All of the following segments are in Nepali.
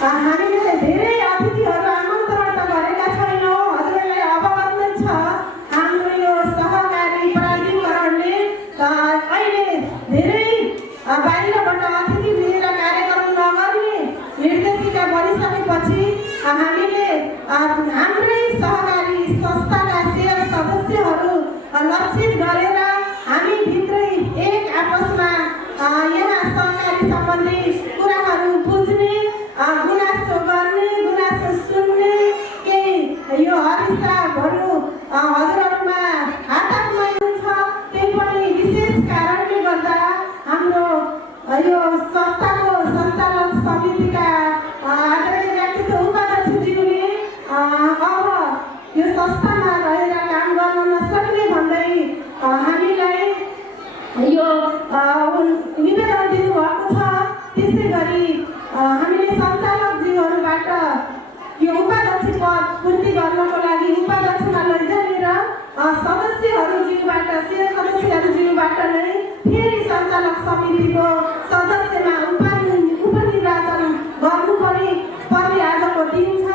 हामीले धेरै अतिथिहरू आमन्त्रण त गरेका छैनौँ। हजुरहरूलाई अवगत नै छ हाम्रो यो सहकारी प्राधिकरणले अहिले धेरै बाहिरबाट अतिथि लिएर कार्यक्रम नगर्ने निर्देशिका बनिसकेपछि हामीले हाम्रै सहकारी संस्थाका शेयर सदस्यहरू लक्षित गरेर हामी भित्रै एक आपसमा यहाँ सहकारी सम्बन्धी कुराहरू बुझ्ने, गुनासो गर्ने, गुनासो सुन्ने, केही यो हरिसाबहरू हजुरहरूमा हातमा हुन्छ। त्यही पनि विशेष कारणले गर्दा हाम्रो यो संस्थाको सञ्चालक समितिका आदरणीय व्यक्तित्व उपाध्यक्षज्यूले अब यो संस्थामा रहेर काम गर्न नसक्ने भन्दै हामीलाई यो निवेदन दिनुभएको छ। त्यसै गरी हामीले सञ्चालकज्यूहरूबाट यो उपाध्यक्ष पद पूर्ति गर्नको लागि उपाध्यक्षमा लैजानेर सदस्यहरूज्यूबाट शेयर सदस्यहरूज्यूबाट नै फेरि सञ्चालक समितिको सदस्यमा उपनिर्वाचन गर्नुपर्ने आजको दिन छ।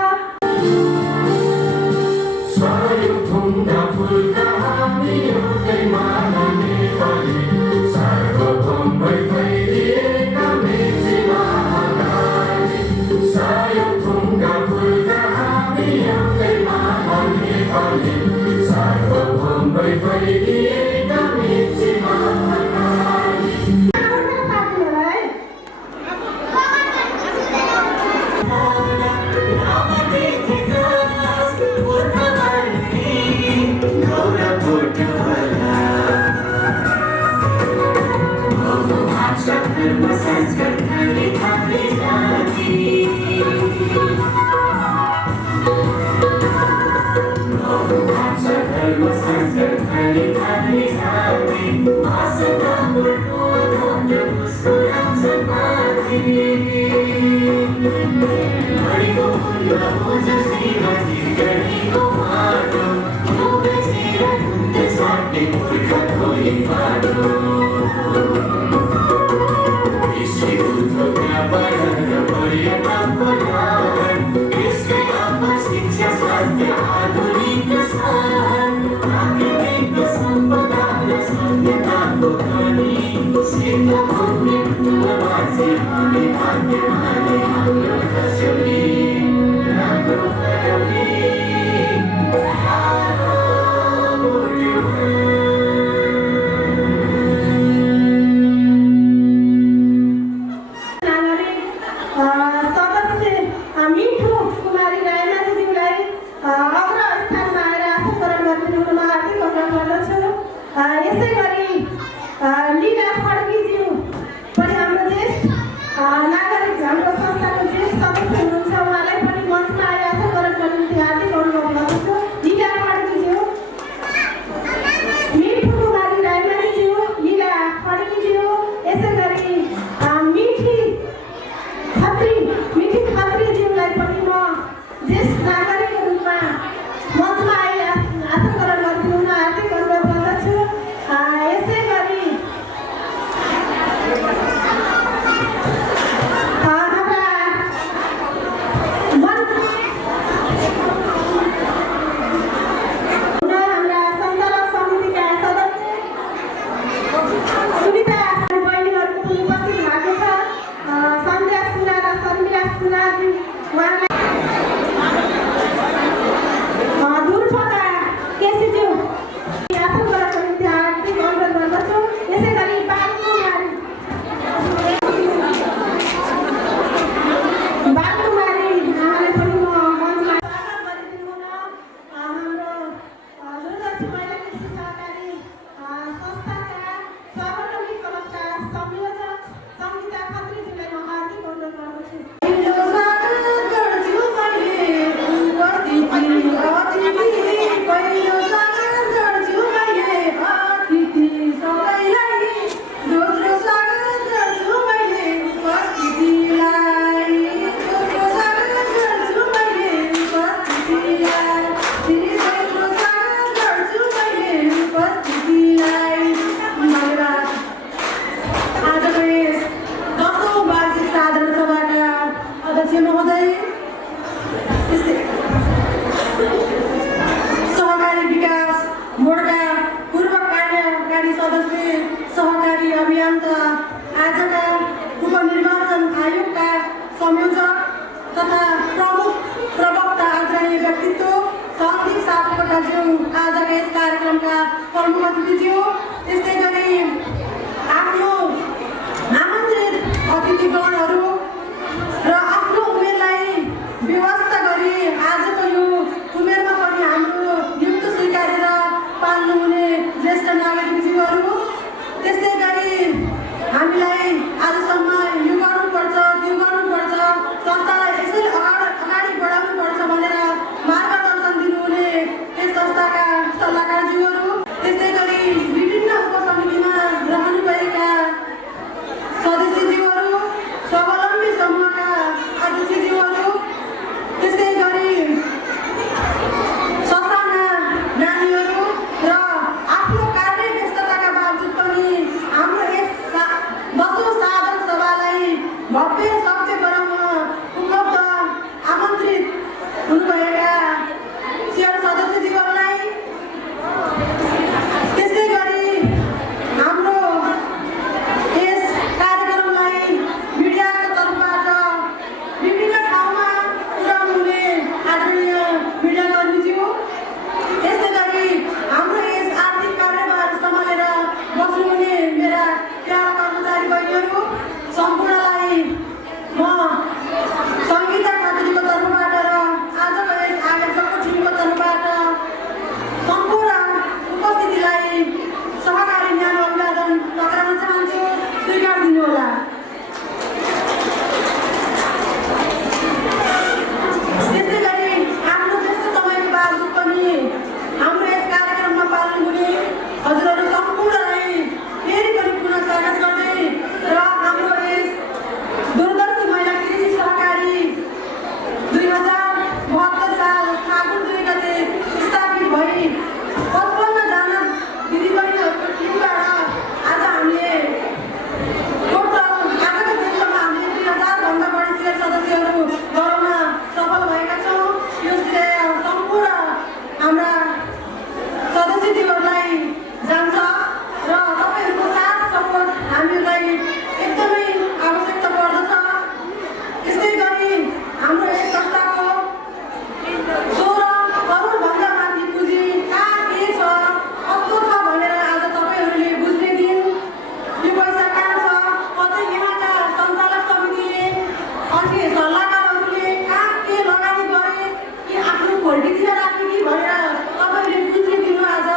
मिठी खत्रीज्यूलाई पनि म ज्येष्ठ नागरिकको रूपमा आजका यस कार्यक्रमका प्रमुख अतिथिज्यू, त्यस्तै गरी आफ्नो आमन्त्रित अतिथिगणहरू र आफ्नो उमेरलाई व्यवस्था गरी आजको यो उमेरमा पनि हाम्रो नियुक्त स्वीकारेर पाल्नुहुने ज्येष्ठ नागरिकज्यूहरू, त्यस्तै गरी हामीलाई आजसम्म यो गर्नुपर्छ त्यो गर्नुपर्छ संस्थालाई यसरी अगाडि बढाउनुपर्छ भनेर मार्गदर्शन दिनुहुने त्यस संस्थाका सल्लाहकारज्यूहरू, त्यस्तै गरी विभिन्न उपसमितिमा रहनुभएका सदस्यज्यूहरू, स्वावलम्बी समूहका अध्यक्षज्यूहरू, त्यस्तै गरी ससाना नानीहरू र आफ्नो कार्य व्यस्तताका बावजुद पनि हाम्रो यस 10औं साधारण सभालाई भव्य सभ्य गराउन उपलब्ध आमन्त्रित हुनुभएका शेयर सदस्यज्यूहरूलाई, त्यस्तै गरी हाम्रो यस कार्यक्रमलाई मिडियाको तर्फबाट विभिन्न ठाउँमा पुर्याउनुहुने आदरणीय मिडियाकर्मीज्यू, त्यस्तै गरी हाम्रो यस आर्थिक कार्यभार सम्हालेर बस्नुहुने मेरा प्यारा कर्मचारी बहिनीहरू सम्पूर्णलाई म सङ्गीता खत्रीको तर्फबाट र आजको यस आयोजकको टिमको तर्फबाट सम्पूर्ण उपस्थितिलाई सहकारी न्यानो अभिवादन टक्राउन चाहन्छु। स्वीकार दिनुहोला। त्यस्तै गरी आफ्नो व्यस्त समयको बावजुद पनि हाम्रो यस कार्यक्रममा पाल्नुहुने हजुरहरू सम्पूर्णलाई फेरि पनि पुनः स्वागत गर्दै र हाम्रो यस दूरदर्शी महिला कृषि सहकारी 2072 साल फागुन 2 गते स्थापित भई 55 जना दिदीबहिनीहरूको टिमबाट आज हामीले टोटल आजको दिनसम्म हामीले 3000 भन्दा बढी शेयर सदस्यहरू गराउन सफल भएका छौँ। यो श्रेय सम्पूर्ण हाम्रा सदस्यज्यूहरूलाई जान्छ र तपाईँहरूको साथ सपोर्ट हामीलाई एकदमै आवश्यकता पर्दछ। त्यस्तै गरी हाम्रो यस संस्थाको 16 करोडभन्दा माथि पुँजी कहाँ के छ कस्तो छ भनेर आज तपाईँहरूले बुझ्ने दिन। यो पैसा कहाँ छ, कतै यहाँका सञ्चालक समितिले अनि सल्लाहकारहरूले कहाँ के लगानी गरे कि आफ्नो खोल्टीतिर राखे कि भनेर तपाईँहरूले बुझ्ने दिनु। आज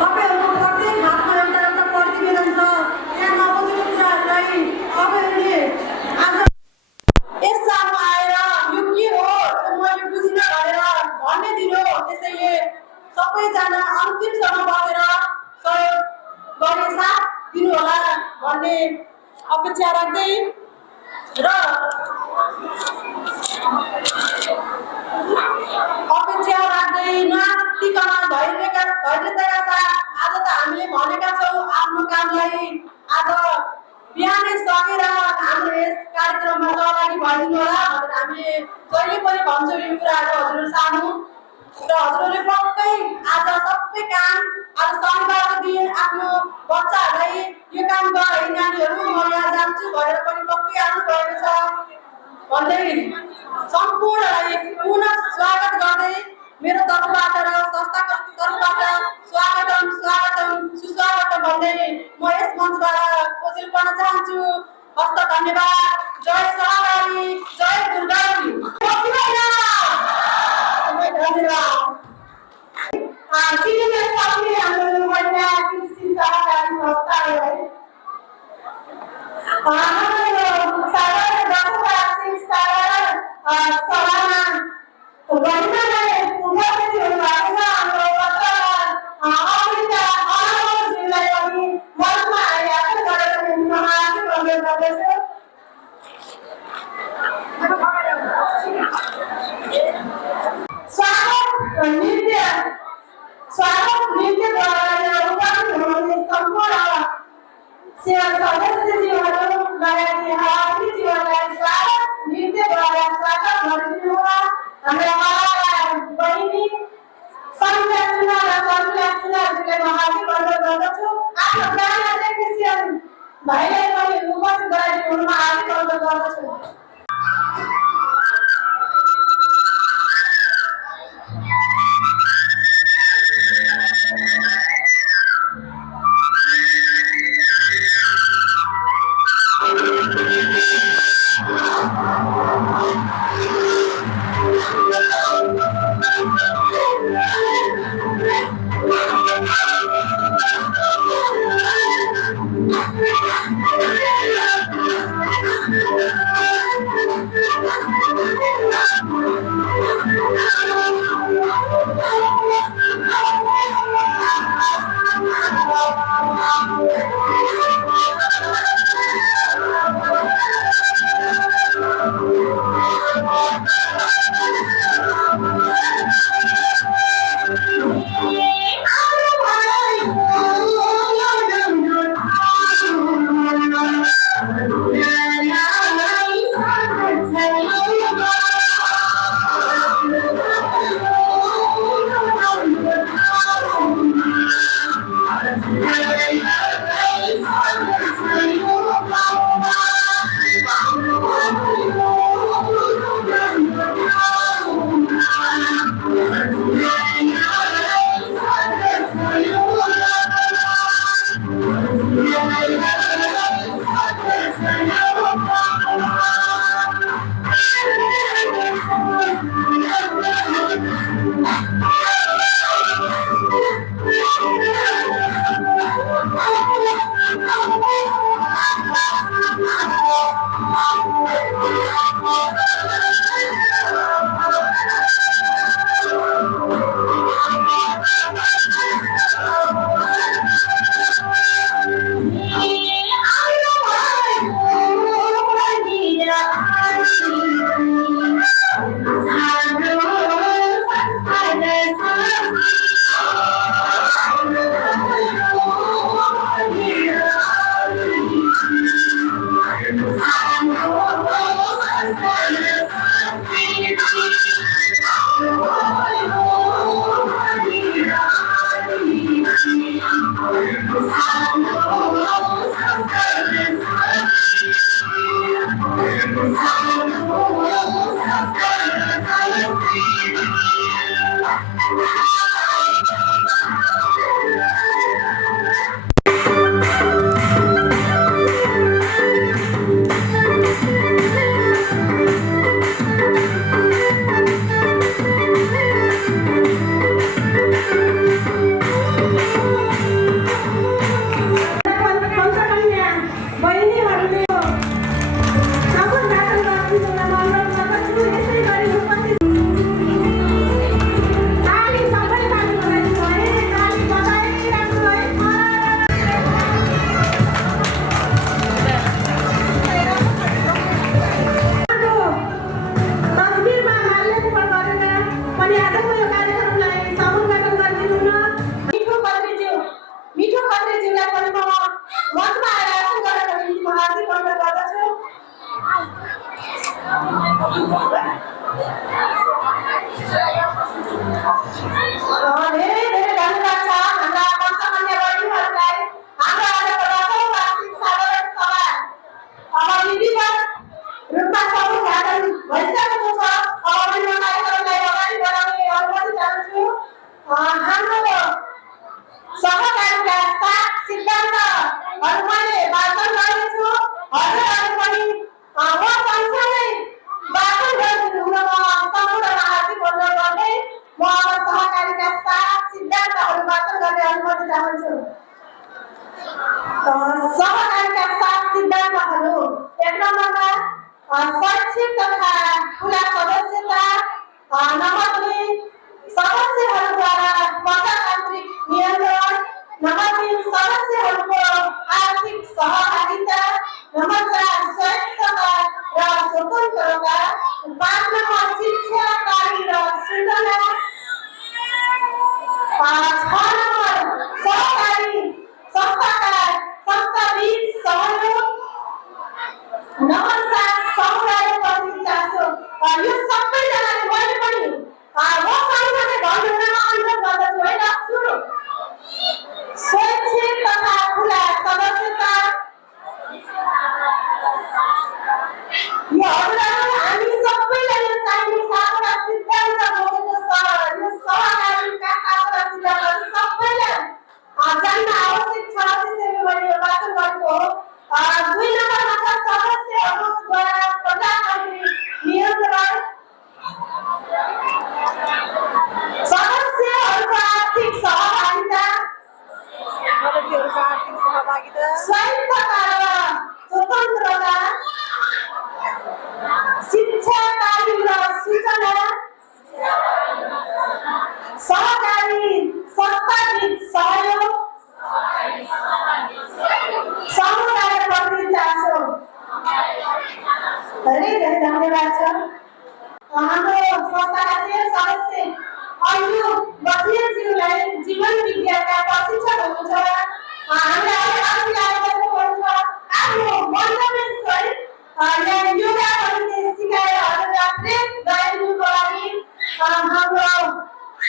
तपाईँहरूको प्रत्येक हातमा एउटा एउटा प्रतिवेदन छ। यहाँ नबुझेको कुराहरूलाई तपाईँहरूले आज यस सालमा आएर यो के हो मैले बुझिनँ भनेर भन्ने दिन हो। त्यसैले सबैजना अन्तिमसम्म बसेर सहयोग गर्ने साथ दिनुहोला भन्ने अपेक्षा राख्दै र नआत्तिकन धैर्यताका साथ आज त हामीले भनेका छौँ आफ्नो कामलाई आज बिहानै सकेर हाम्रो यस कार्यक्रममा सहभागी भइदिनु होला भनेर हामीले जहिले पनि भन्छौँ यो कुराहरू हजुरहरू सामु। र हजुरहरूले पक्कै आज सबै काम आज शनिबारको दिन आफ्नो बच्चाहरूलाई यो काम गर है नानीहरू म यहाँ जान्छु भनेर पनि पक्कै आउनु भएको छ भन्दै सम्पूर्णलाई पुनः स्वागत गर्दै मेरो तर्फबाट र संस्थाको तर्फबाट स्वागतम सुस्वागतम भन्दै म यस मञ्चबाट कोसिल गर्न चाहन्छु। हस्त धन्यवाद। जय सहकारी, जय दुर्गावती। धन्यवाद। सिनियर साथी हाम्रो महिला कृषि सहकारी संस्था है। हाम्रो साधारण वार्षिक साधारण सभामा गरिमालाई उपस्थित हुनुभएको छ। हाम्रो पत्रकार अमृता अनमोलजीलाई पनि मञ्चमा आइहाल्नु गरेर म हार्दिक अनुरोध गर्दछु। स्वागत नृत्यद्वारा उपस्थित हुनुहुने सम्पूर्ण शेयर सदस्यज्यूहरू लगायत अतिथिज्यूहरूलाई स्वागत नृत्यद्वारा स्वागत गरिदिनुहोला। हाम्रा कलाकार बहिनी सन्ध्या सुना र सन्ध्या सुनाजीलाई म हार्दिक अनुरोध गर्दछु। आफ्नो गाना टेक्निसियन भाइलाई पनि उपस्थित गराइदिनुहुन हार्दिक अनुरोध गर्दछु। पञ्चकन्या बहिनीहरूले सफल दाखल गरिदिनुलाई अनुरोध गर्दछु। यसै गरी उपस्थित ताली सबै तालीको लागि भए ताली बजाइराख्नु है। तस्बिरमा माल्यार्पण गरेर पनि आजको यो कार्यक्रमलाई सफल दाखल गरिदिनु न। मिठो खत्रीज्यूलाई पनि म मञ्चमा आएर आसन गरेको निम्ति म हार्दिक अनुरोध गर्दछु। धेरै धेरै धन्यवाद छ हाम्रा पञ्चकन्या बहिनीहरूलाई। हाम्रो आजको 10औं वार्षिक साधारण सभा अब विधिवत रूपमा समुद्घाटन भइसकेको छ। अब पनि म कार्यक्रमलाई अगाडि बढाउने अनुमति चाहन्छु। हाम्रो सहकारीका 7 सिद्धान्तहरू मैले वाचन गर्नेछु। हजुरहरू पनि म सँगसँगै वाचन गरिदिनु हुन म सम्पूर्णमा हार्दिक अनुरोध गर्दै म अब सहकारीका 7 सिद्धान्तहरू वाचन गर्ने अनुमति चाहन्छु। सहकारीका 7 सिद्धान्तहरू 1 नम्बरमा शैक्षिक तथा खुला सदस्यता, नम्बर 2 सदस्यहरूद्वारा प्रजातान्त्रिक नियन्त्रण, नम्बर 3 सदस्यहरूको आर्थिक सहभागिता, नम्बर 4 स्वायत्तता र स्वतन्त्रता, 5 नम्बर शिक्षा कार्य र सृजना, 6 नम्बर सहकारी संस्थाबीच सहयोग, नम्बर 7 समुदायप्रति चासो। यो सबैजनाले मैले पनि म सँगसँगै भन्नुहुन अनुरोध गर्दछु है ल। सुरु स्वैच्छिक तथा खुला सदस्यता। यो हजुरहरू हामी सबैलाई यो चाहिने 7वटा सिद्धान्त बोकेको छ।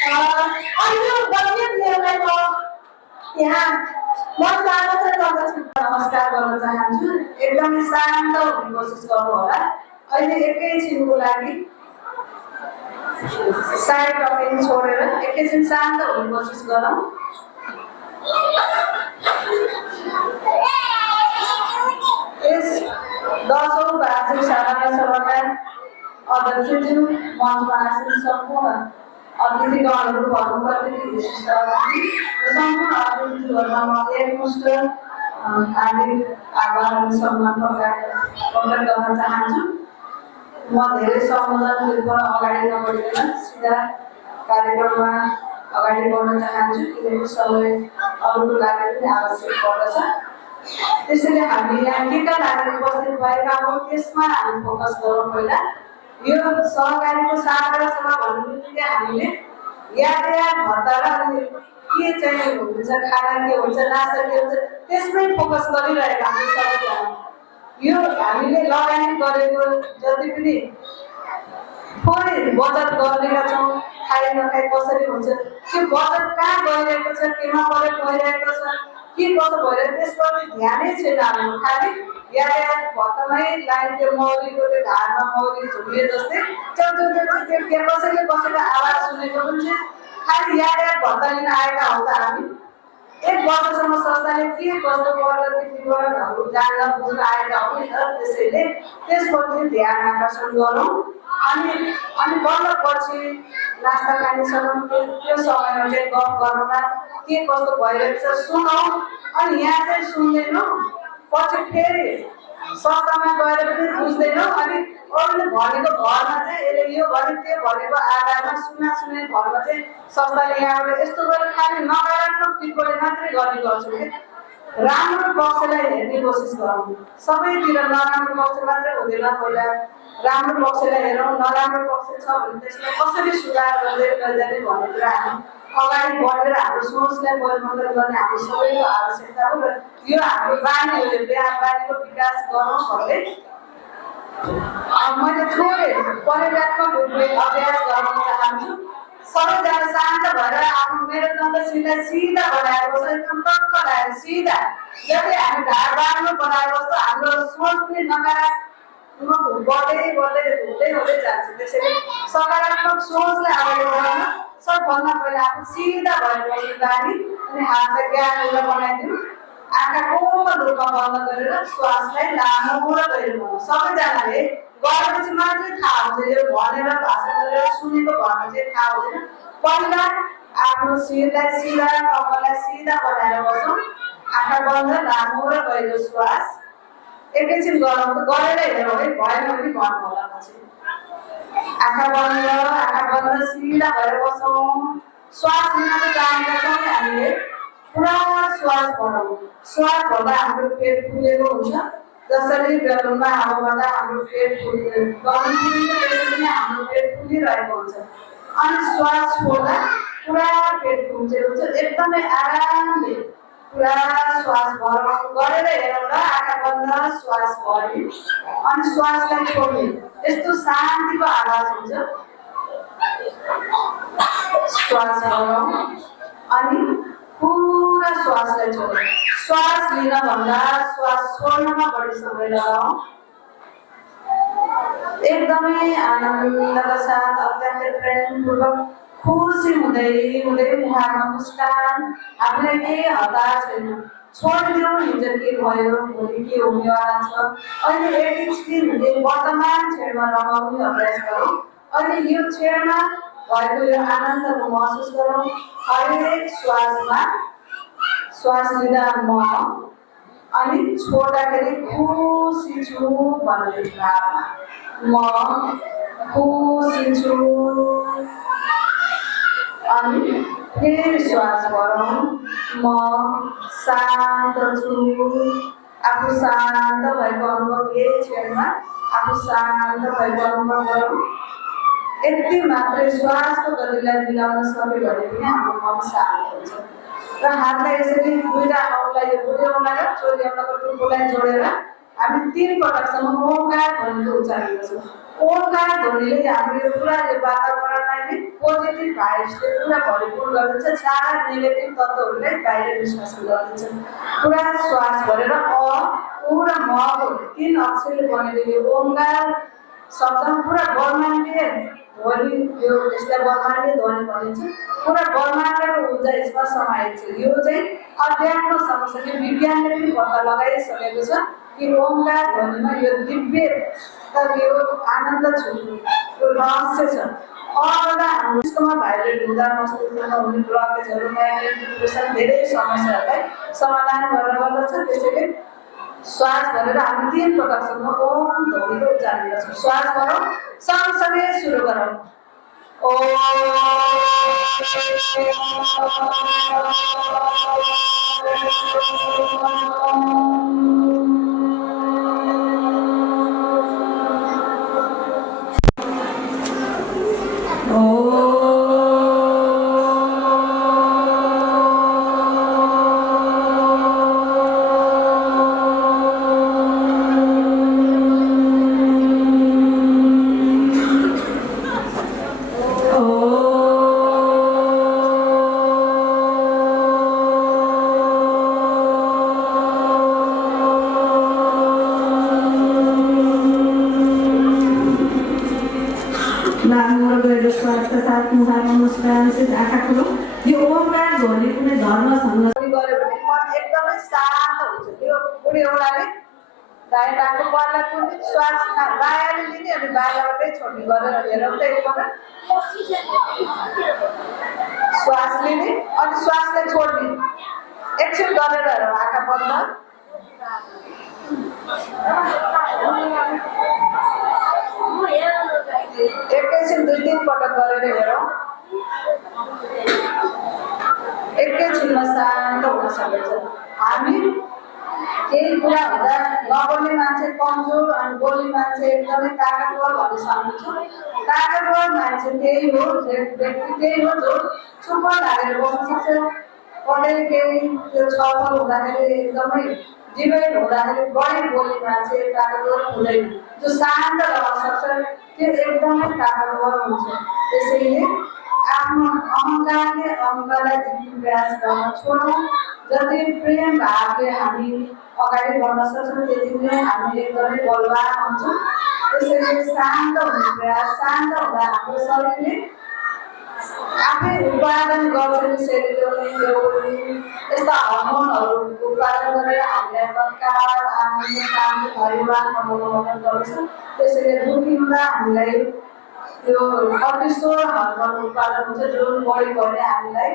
अन्य वन्यजीवलाई म यहाँ स्वागत गर्दछु। नमस्कार गर्न चाहन्छु। एकदमै शान्त हुने कोसिस गर्नु होला। अहिले एकैछिनको लागि साइड टकिङ छोडेर एकैछिन शान्त हुने कोसिस गरौँ। यस 10औं वार्षिक साधारण सभाका अध्यक्षज्यू, मञ्चमा आसीन सम्पूर्ण अतिथिगणहरू, धर्मपति, विशिष्ट अतिथि र सम्पूर्ण अतिथिज्यूहरूमा म एकमुष्ट हार्दिक आभार अनि सम्मान प्रकट गर्न चाहन्छु। म धेरै सम्बोधन गरेर अगाडि नबढिकन सिधा कार्यक्रममा अगाडि बढ्न चाहन्छु, किनकि समय अरूको लागि पनि आवश्यक पर्दछ। त्यसैले हामी यहाँ केका लागि उपस्थित भएका हौँ त्यसमा हामी फोकस गरौँ। पहिला यो सहकारीको साधारण सभा भन्ने बित्तिकै हामीले यातायात भत्ता र के चाहिँ हुन्छ, खाना के हुन्छ, नास्ता के हुन्छ, त्यसमै फोकस गरिरहेका हामी सबैजना। यो हामीले लगानी गरेको जति पनि थोरै बचत गर्नेका छौँ, खाइ नखाइ कसरी हुन्छ, त्यो बचत कहाँ गइरहेको छ, केमा प्रयोग भइरहेको छ, के कसो भइरहेको त्यसप्रति ध्यानै छैन हाम्रो। खालि यातायात भत्तामै लाइन त्यो मौरीको त्यो घारमा मौरी झुले जस्तै त्यो के कसैले कसैको आवाज सुनेको पनि छैन। खालि यातायात भत्ता लिन आएका हौँ त हामी। एक वर्षसम्म संस्थाले के कस्तो प्रगति विवरणहरू जान्न बुझ्न आएका हौँ नि त। त्यसैले त्यसप्रति ध्यान आकर्षण गरौँ। अनि बल्ल पछि नास्ता खानेसम्म त्यो समयमा चाहिँ गफ गर्नुमा के कस्तो भइरहेको छ सुनौँ। अनि यहाँ चाहिँ सुन्दैनौँ, पछि फेरि संस्थामा गएर पनि बुझ्दैनौँ। अनि अरूले भनेको भरमा चाहिँ यसले यो भने त्यो भनेको आधारमा सुने भरमा चाहिँ संस्थाले यहाँबाट यस्तो गरेर खालि नकारात्मक टिप्पणी मात्रै गर्ने गर्छौँ कि राम्रो पक्षलाई हेर्ने कोसिस गरौँ। सबैतिर नराम्रो पक्ष मात्रै हुँदैन। पहिला राम्रो पक्षलाई हेरौँ, नराम्रो पक्ष छ भने त्यसलाई कसरी सुधार गर्दै लैजाने भनेर हामी अगाडि बढेर हाम्रो सोचलाई परिवर्तन गर्ने हाम्रो सबैको आवश्यकता हो। र यो हाम्रो बानी हो, यो बानीको विकास गरौँ भन्दै मैले थोरै परिवर्तन रूपले अभ्यास गर्न चाहन्छु। सबैजना शान्त भएर आफ्नो मेरो दन्तशीलाई सिधा बनाएको छ, एकदम टक्क लगाएर सिधा। जति हामी ढाड बाँड्नु बनाएको जस्तो हाम्रो सोच पनि नकारात्मक बढ्दै हुँदै जान्छ। त्यसैले सकारात्मक सोचलाई अगाडि बढाउन सबभन्दा पहिला आफू सिधा भएर बस्नु बानी। अनि हातलाई ग्याप बनाइदिनु, आँखा कोमल रूपमा बन्द गरेर श्वासलाई लामो र गहिरो बनाउनु। सबैजनाले गरेपछि मात्रै थाहा हुन्छ, यो भनेर भाषण गरेर सुनेको भन्न चाहिँ थाहा हुँदैन। पहिला आफ्नो शिरलाई सिधा, कपाललाई सिधा बनाएर बसौँ। आँखा बन्द, लामो र गहिरो श्वास एकैछिन गरौँ। त गरेर हेरौँ है, भएन भने भन्नु होला पछि। आँखा बन्द सिधा भएर बसौँ। श्वास लिन त जानेका छौँ नि हामीले, पुरा श्वास भरौँ। श्वास भर्दा हाम्रो पेट फुलेको हुन्छ। जसरी बेलुनमा हावाबाट हाम्रो पेट फुलिन्छ त्यसरी नै हाम्रो पेट फुलिरहेको हुन्छ। अनि श्वास छोड्दा पुरा पेट फुल्छ हुन्छ। एकदमै आरामले पुरा श्वास भरौँ। गरेर हेरौँ ल, आँखा बन्द, श्वास भर्ने अनि श्वासलाई छोड्ने। यस्तो शान्तिको आवाज हुन्छ। श्वास भरौँ अनि पुरा श्वासलाई छोड्ने। श्वास लिन भन्दा श्वास छोड्नमा बढी समय लगाऊ। एकदमै आनन्दका साथ अत्यन्तै प्रेमपूर्वक खुसी हुँदै मुहारमा मुस्कान। हामीलाई केही हतार छैन। छोडिदिउँ, हिजो के भयो, भोलि के हुनेवाला छ। अहिले एकैछिन वर्तमान क्षणमा रमाउने अभ्यास गरौँ। अहिले यो क्षणमा भएको यो आनन्दको महसुस गरौँ। हरेक श्वासमा श्वास लिँदा म अनि छोड्दाखेरि खुसी छु भन्ने भावना। म खुसी छु अनि फेरि श्वास भरौँ। म शान्त छु। आफू शान्त भएको अनुभव यही क्षणमा आफू शान्त भएको अनुभव गरौँ। यति मात्रै श्वासको गतिलाई मिलाउन सक्यो भने पनि हाम्रो मन शान्त हुन्छ। र हातलाई यसरी दुईटा औँला, यो बुढी औँला र चोरी औँलाको टुप्पोलाई जोडेर हामी 3 पटकसम्म ओमकार ध्वनिको उच्चारण गर्छौँ। ओमकार ध्वनिले हाम्रो पुरा यो वातावरणलाई नै पोजिटिभ भाइब्सले पुरा भरिपूर्ण गरिदिन्छ, सारा नेगेटिभ तत्त्वहरूलाई बाहिर निष्कासन गरिदिन्छ। पुरा श्वास भरेर उ र मको 3 अक्षरले बनेको यो ओमकार शब्द पुरा ब्रह्माण्डीय ध्वनि, यो यसलाई ब्रह्माण्डीय ध्वनि भनिन्छ। पुरा ब्रह्माण्डको ऊर्जा यसमा समाहित छ। यो चाहिँ अध्यात्म सँगसँगै विज्ञानले पनि पत्ता लगाइसकेको छ कि ओमकार ध्वनिमा यो दिव्य यो आनन्द छ, यो रहस्य छ। अबदा हाम्रो मस्तिष्कमा भाइब्रेट हुँदा मस्तिष्कमा हुने ब्लकेजहरू, माइग्रेन, डिप्रेसन धेरै समस्याहरूलाई समाधान गर्न गर्दछ। त्यसैले श्वास भरेर हामी 3 पटकसम्म ओम ध्वनिको उच्चारण गर्छौँ। श्वास गरौँ, सँगसँगै सुरु गरौँ। आँखा खोलौँ। यो ओमकार ध्वनि कुनै धर्मसँग गऱ्यो भने मन एकदमै शान्त हुन्छ। यो बुढी औँलाले दाहिनेको बललाई तुल्ने, श्वास बाहिर लिने अनि बाहिरबाटै छोड्ने गरेर हेरौँ त एकपल्ट। श्वास लिने अनि श्वासलाई छोड्ने, एकछिन गरेर हेरौँ। आँखा बन्द। एकैछिन 2-3 पटक गरेर हेरौँ। एकैछिनमा शान्त हुन सकिन्छ। हामी केही कुरा हुँदा नबोल्ने मान्छे कमजोर अनि बोल्ने मान्छे एकदमै ताकतवर भन्ने सम्झिन्छौँ। ताकतवर मान्छे त्यही हो, व्यक्ति त्यही हो जो चुप्प लागेर बस्न सक्छ। कतै केही त्यो छलफल हुँदाखेरि एकदमै डिबेट हुँदाखेरि बढी बोल्ने मान्छे ताकतवर हुँदैन। जो शान्त रहन सक्छ त्यो एकदमै ताकतवर हुन्छ। त्यसैले आफ्नो अहङ्कारले अहङ्कारलाई जित्ने प्रयास गर्न छोडौँ। जति प्रेम भावले हामी अगाडि बढ्न सक्छौँ त्यति नै हामी एकदमै बलवान हुन्छौँ। त्यसैले शान्त हुने प्रयास, शान्त हुँदा हाम्रो शरीरले आफै उत्पादन गर्छ। शरीरले यस्ता हर्मोनहरू उत्पादन गरेर हामीलाई तत्काल आनन्द, शान्ति, धैर्यवान बनाउन गर्छ। त्यसैले दुःखी हुँदा हामीलाई यो कर्टिसोल हर्मोन उत्पादन हुन्छ, जुन बढी बढ्ने हामीलाई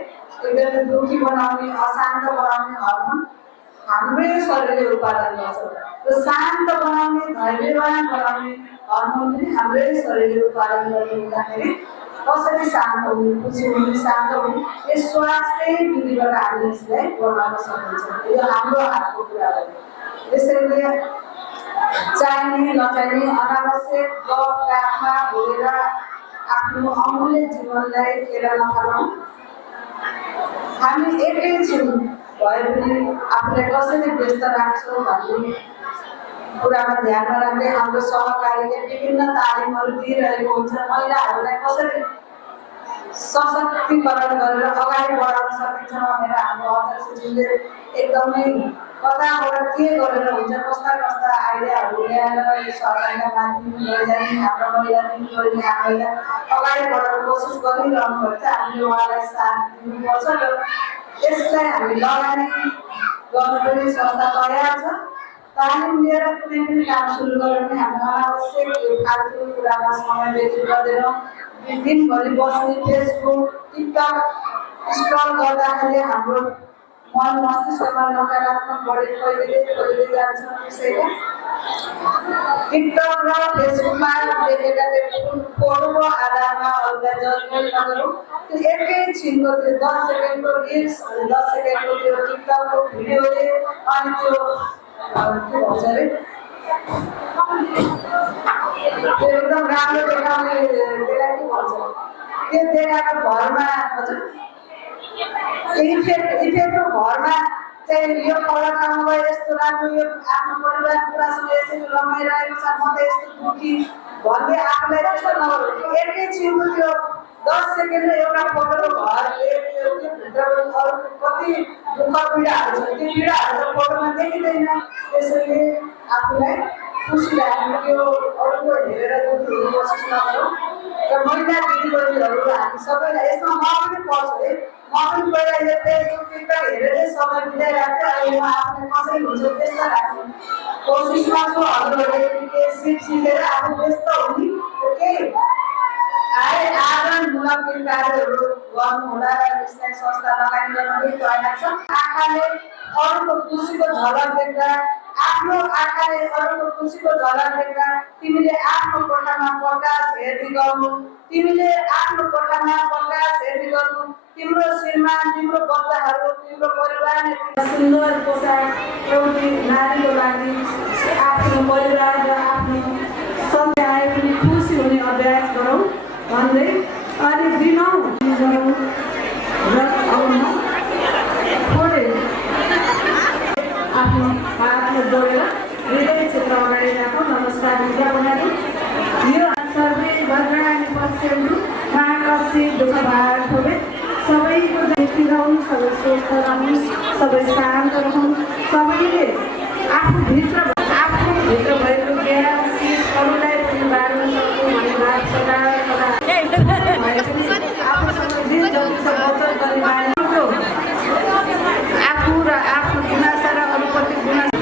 एकदमै दुःखी बनाउने, अशान्त बनाउने हर्मोन हाम्रै शरीरले उत्पादन गर्छ। र शान्त बनाउने, धैर्यवान बनाउने हर्मोन पनि हाम्रै शरीरले उत्पादन गर्ने हुँदाखेरि कसरी शान्त हुने, खुसी हुने, शान्त हुने, यस श्वासकै विधिबाट हामीले यसलाई बनाउन सकिन्छ। यो हाम्रो हातको कुरा हो। त्यसैले चाहिने नचाहिने अनावश्यक गफगाफमा भुलेर आफ्नो अमूल्य जीवनलाई खेर नफालौँ। हामी एकैछिन भए पनि आफूलाई कसरी व्यस्त राख्छौँ भन्ने कुरामा ध्यानमा राख्दै हाम्रो सहकारीले विभिन्न तालिमहरू दिइरहेको हुन्छ। महिलाहरूलाई कसरी सशक्तिकरण गरेर अगाडि बढाउन सकिन्छ भनेर हाम्रो अध्यक्षज्यूले एकदमै कताबाट के गरेर हुन्छ, कस्ता कस्ता आइडियाहरू ल्याएर सहकारीका माध्यमले लैजाने, हाम्रो महिला दिदीबहिनी हामीलाई अगाडि बढाउन कोसिस गरिरहनु भएको छ। हामीले उहाँलाई साथ दिनुपर्छ र यसलाई हामी लगानी गर्नु पनि संस्था तयार छ। तालिम लिएर कुनै पनि काम सुरु गरेर पनि हामी अनावश्यक यो फाल्तु कुरामा समय व्यतीत गर्दैनौँ। दिनभरि बस्ने फेसबुक, टिकटक स्क्रल गर्दाखेरि हाम्रो मन मस्तिष्कमा नकारात्मक बढेरै जान्छ। त्यसैले टिकटक र फेसबुकमा देखेका त्यो फोटोको आधारमा अरूलाई जजमेन्ट नगरौँ। त्यो एकैछिनको त्यो 10 सेकेन्डको रिल्स अनि 10 सेकेन्डको त्यो टिकटकको भिडियोले अनि त्यो के भन्छ अरे त्यो एकदम राम्रो देखाउने त्यसलाई के भन्छ, त्यो देखाएको भरमा हजुर इफेक्टको भरमा चाहिँ यो पढा ठाउँमा यस्तो राम्रो यो आफ्नो परिवार पुरासँग यसरी रमाइरहेको छ म त यस्तो दुखी भन्ने आफूलाई त्यस्तो नहोस् एकैछिनको त्यो 10 सेकेन्ड एउटा फोटोको भरले त्यो भित्रको अरू कति दुःख पीडाहरू छ त्यो पीडाहरू त फोटोमा देखिँदैन त्यसैले आफूलाई खुसी लाग्यो त्यो अरूको हेरेर दुःखी हुने कोसिस नगरौँ र महिला दिदीबहिनीहरू हामी सबैलाई यसमा म पनि पढ्छु है म पनि पहिला यो फेसबुक टिकटक हेरेरै समय बिताइरहेको थिएँ अहिले म आफूलाई कसरी हुन्छ त्यस्तो राख्ने कोसिसमा छु हजुरहरूले केही सिकेर आफू व्यस्त हुने केही आदरणमूलक केही कार्यहरू गर्नुहुँदा यसलाई संस्था लगानी गर्न पनि तयार छ आँखाले अरूको खुसीको झलक देख्दा आफ्नो आँखाले अरूको खुसीको झलक देख्दा तिमीले आफ्नो कोठामा प्रकाश हेर्ने गर्नु तिमीले आफ्नो कोठामा प्रकाश हेर्ने गर्नु तिम्रो श्रीमान तिम्रो बच्चाहरू तिम्रो परिवारले सुन्दर पोसाक एउटी नारीको लागि आफ्नो परिवार र आफ्नो समुदाय पनि खुसी हुने अभ्यास गरौँ भन्दै अनि दिनौँ र आउन थोरै आफ्नो हातमा जोडेर हृदय क्षेत्र अगाडि राखौँ नमस्कार विद्या बनाएर यो सर्वे भद्राणी पश्यन्तु महाकस्य दुःख भार ठोबे सबैको देखि रहौँ सबै स्वस्थ रहौँ सबै शान्त रहौँ सबैले आफूभित्र भएको ज्ञान सिप अरूलाई पनि बाँड्न सक्छौँ भन्ने भाव सदा आफूसँग जे जति छ बचत गर्ने बानी आफू र आफ्नो गुनासा र अरूप्रति गुनासा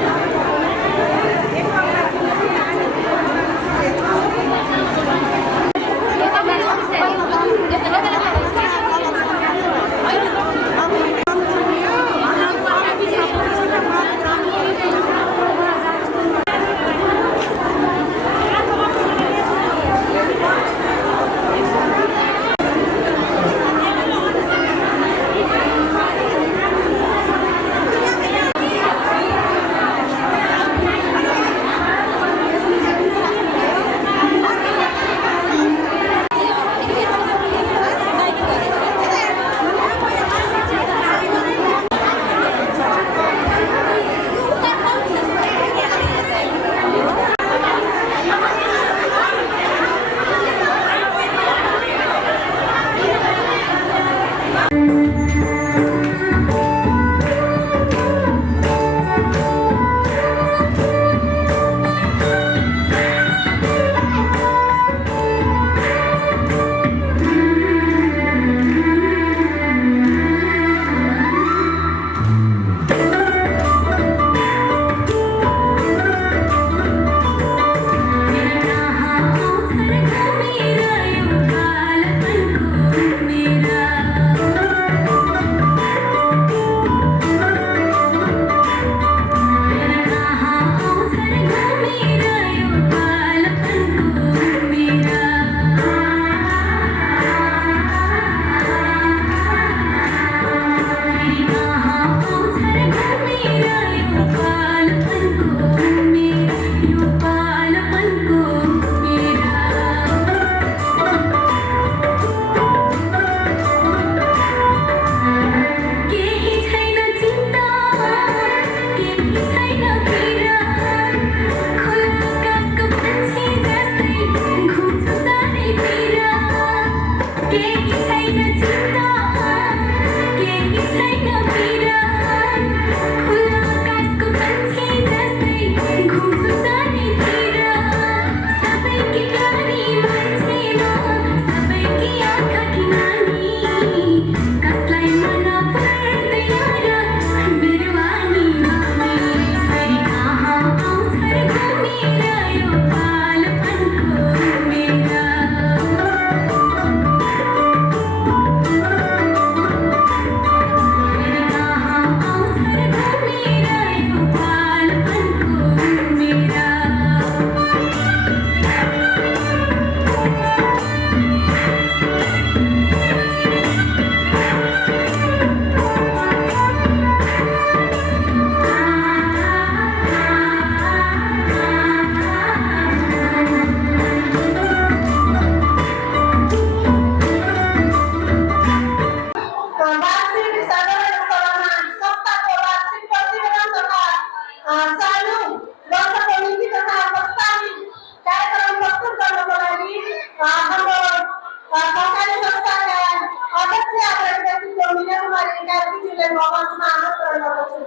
सहकारी व्यक्तित्व मिलेर यिनका कृतिले भगवानमा आमन्त्रण गर्दछु।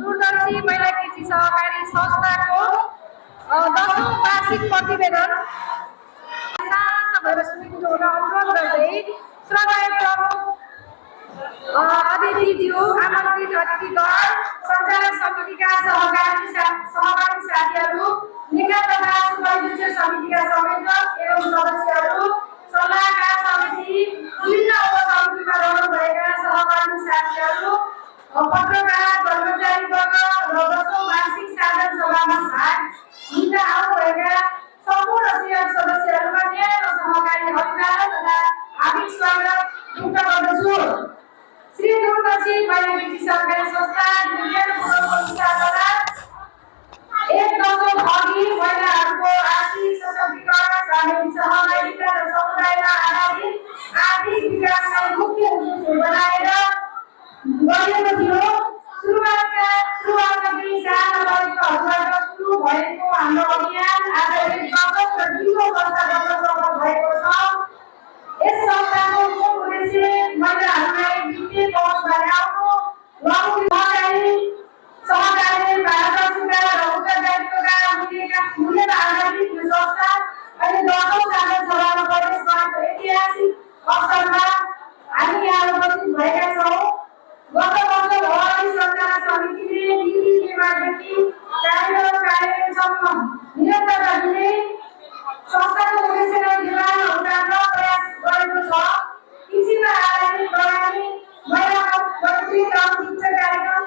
दूरदर्शी महिला कृषि सहकारी संस्थाको 10औं वार्षिक प्रतिवेदन शान्त भएर सुनिदिनु हुन अनुरोध गर्दै श्रमदायक प्रमुख अतिथिज्यू, आमन्त्रित अतिथिगण, सञ्चालक समितिका सहभागी साथीहरू, लेखा तथा सुपरभिजन समितिका संयोजक एवं सदस्यहरू, सल्लाहकार समिति, विभिन्न उपसमितिमा रहनुभएका सहभागी साथीहरू, पत्रकार, कर्मचारीवर्ग र 10औं वार्षिक साधारण सभामा भाग लिन आउनुभएका सम्पूर्ण सिआर सदस्यहरूमा न्यानो सहकारी अभिवादन तथा हार्दिक स्वागत व्यक्त गर्दछु। श्री दूरदर्शी महिला कृषि सहकारी संस्था लिमिटेड पूर्वद्वारा एक दशक अघि महिलाहरूको आर्थिक सशक्तिकरण, सामूहिक सहभागिता र समुदायमा आधारित आर्थिक विकासलाई मुख्य उद्देश्य बनाएर गरिएको थियो। सुरुवातमा केही साना तरिकाहरूबाट सुरु भएको हाम्रो अभियान आज एक दशक र दीर्घ वर्ष गर्न सफल भएको छ। यस संस्थाको मूल उद्देश्य महिलाहरूलाई वित्तीय पहुँच बनाउनु, सहकारी पारदर्शिता र उत्तरदायित्वका मूल्यमा आधारित यो संस्था अहिले 10औं साधारण सभामा प्रवेश गरेको ऐतिहासिक अवसरमा हामी यहाँ उपस्थित भएका छौँ। गत वर्ष भवानी सञ्चालन समितिले नीति निर्माणदेखि कार्यान्वयनसम्म निरन्तरता दिने संस्थाको उद्देश्यलाई निर्माण उतार्न प्रयास गरेको छ। कृषिमा आधारित प्रणाली, महिला मैत्री र शिक्षा कार्यक्रम,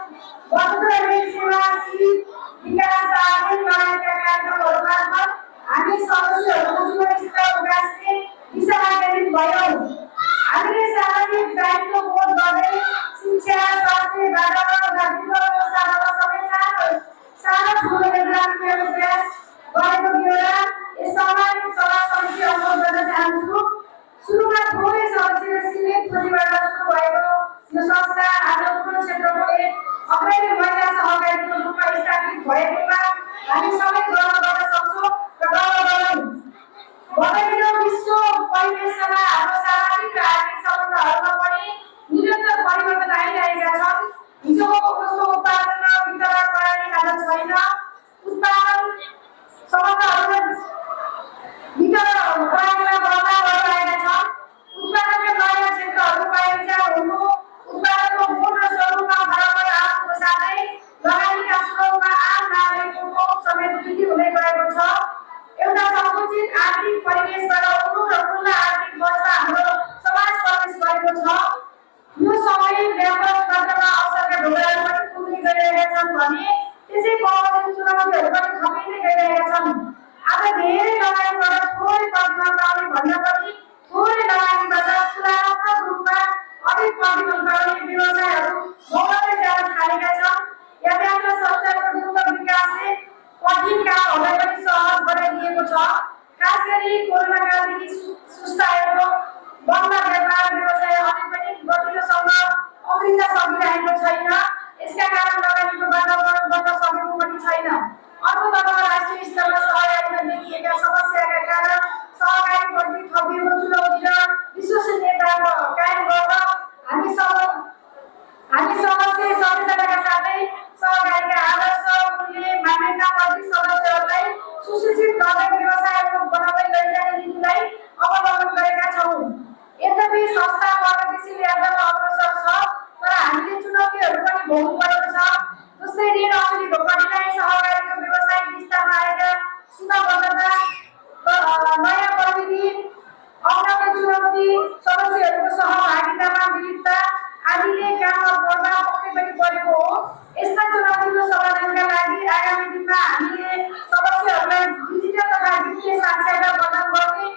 वसुन्धरा ऋण सेवा, सिप विकास आदि लगायतका कार्यक्रमहरू मार्फत हामी सदस्यहरूको जीवनस्तर विकासले दिशामा केन्द्रित भयौँ। हामीले सामाजिक दायित्व बोध गर्दै शिक्षा, स्वास्थ्य, वातावरण तथा जीवन व्यवस्थापनमा सबै सानो ठुलो योगदान दिएको प्रयास गरेको बेला यस सामाजिक सभा समिति अनुरोध गर्न चाहन्छु। सुरुमा थोरै सदस्य र सीमित पुँजीबाट सुरु भएको यो संस्था आज पूर्ण क्षेत्रको एक अग्रणी महिला सहकारीको रूपमा स्थापित भएकोमा हामी सबै गर्व गर्न सक्छौँ र गर्व गरौँ। बदलिँदो विश्व परिवेशमा हाम्रो सामाजिक र आर्थिक सम्बन्धहरूमा पनि निरन्तर परिवर्तन आइरहेका छन्। हिजोको वस्तु उत्पादन र वितरण प्रणाली आज छैन। उत्पादन सम्बन्धहरू वितरण प्रणालीमा बदलाव भइरहेका छन्। उत्पादनका नयाँ क्षेत्रहरू पहिचान हुनु, उत्पादनको मूल र स्वरूपमा बराबर आउनुको साथै लगानीका स्रोतमा आम नागरिकको पहुँच समेत वृद्धि हुँदै गएको छ। एउटा सङ्कुचित आर्थिक परिवेशबाट उन्मुख र खुल्ला आर्थिक मञ्चमा हाम्रो समाज प्रवेश गरेको छ। यो समय व्यापक मात्रामा अवसरका ढोकाहरू पनि खुल्दै गइरहेका छन् भने त्यसै बमोजिम चुनौतीहरू पनि थपिँदै गइरहेका छन्। आज धेरै लगानीबाट थोरै प्रतिफल पाउने भन्दा पनि थोरै लगानीबाट तुलनात्मक रूपमा अधिक प्रतिफल पाउने व्यवसायहरू बढ्दै जान थालेका छन्। यातायात र सञ्चारको द्रुत विकासले कठिन कामहरूलाई पनि सहज बनाइदिएको छ। खास गरी कोरोना कालदेखि सुस्ताएको बन्द व्यापार व्यवसाय अझै पनि गतिलोसँग अग्रिन सकिरहेको छैन। यसका कारण लगानीको वातावरण बन्न सकेको पनि छैन। अर्कोतर्फ राष्ट्रिय स्तरमा सहकारीमा देखिएका समस्याका कारण सहकारी प्रति थपिएको चुनौती र विश्वसनीयता कायम गर्न हामी सबैले सचेतनका साथै सहकारीका आदर्श, मूल्य, मान्यताप्रति सदस्यहरूलाई सुशिक्षित गर्दै व्यवसायको बनाउँदै लैजाने नीतिलाई अवलम्बन गरेका छौँ। यद्यपि संस्था प्रगतिशील यात्रामा अग्रसर छ, तर हामीले चुनौतीहरू पनि भोग्नु परेको छ। जस्तै ऋण अवधिको कठिनाइ, सहकारीको व्यावसायिक विस्तारमा आएका सीमाबद्धता, नयाँ प्रविधि अपनाउने चुनौती, सदस्यहरूको सहभागितामा विविधता आदिले काममा बढ्न पक्कै पनि परेको हो। यस्ता चुनौतीको समाधानका लागि आगामी दिनमा हामीले सदस्यहरूलाई डिजिटल तथा वित्तीय साक्षरता प्रदान गर्ने,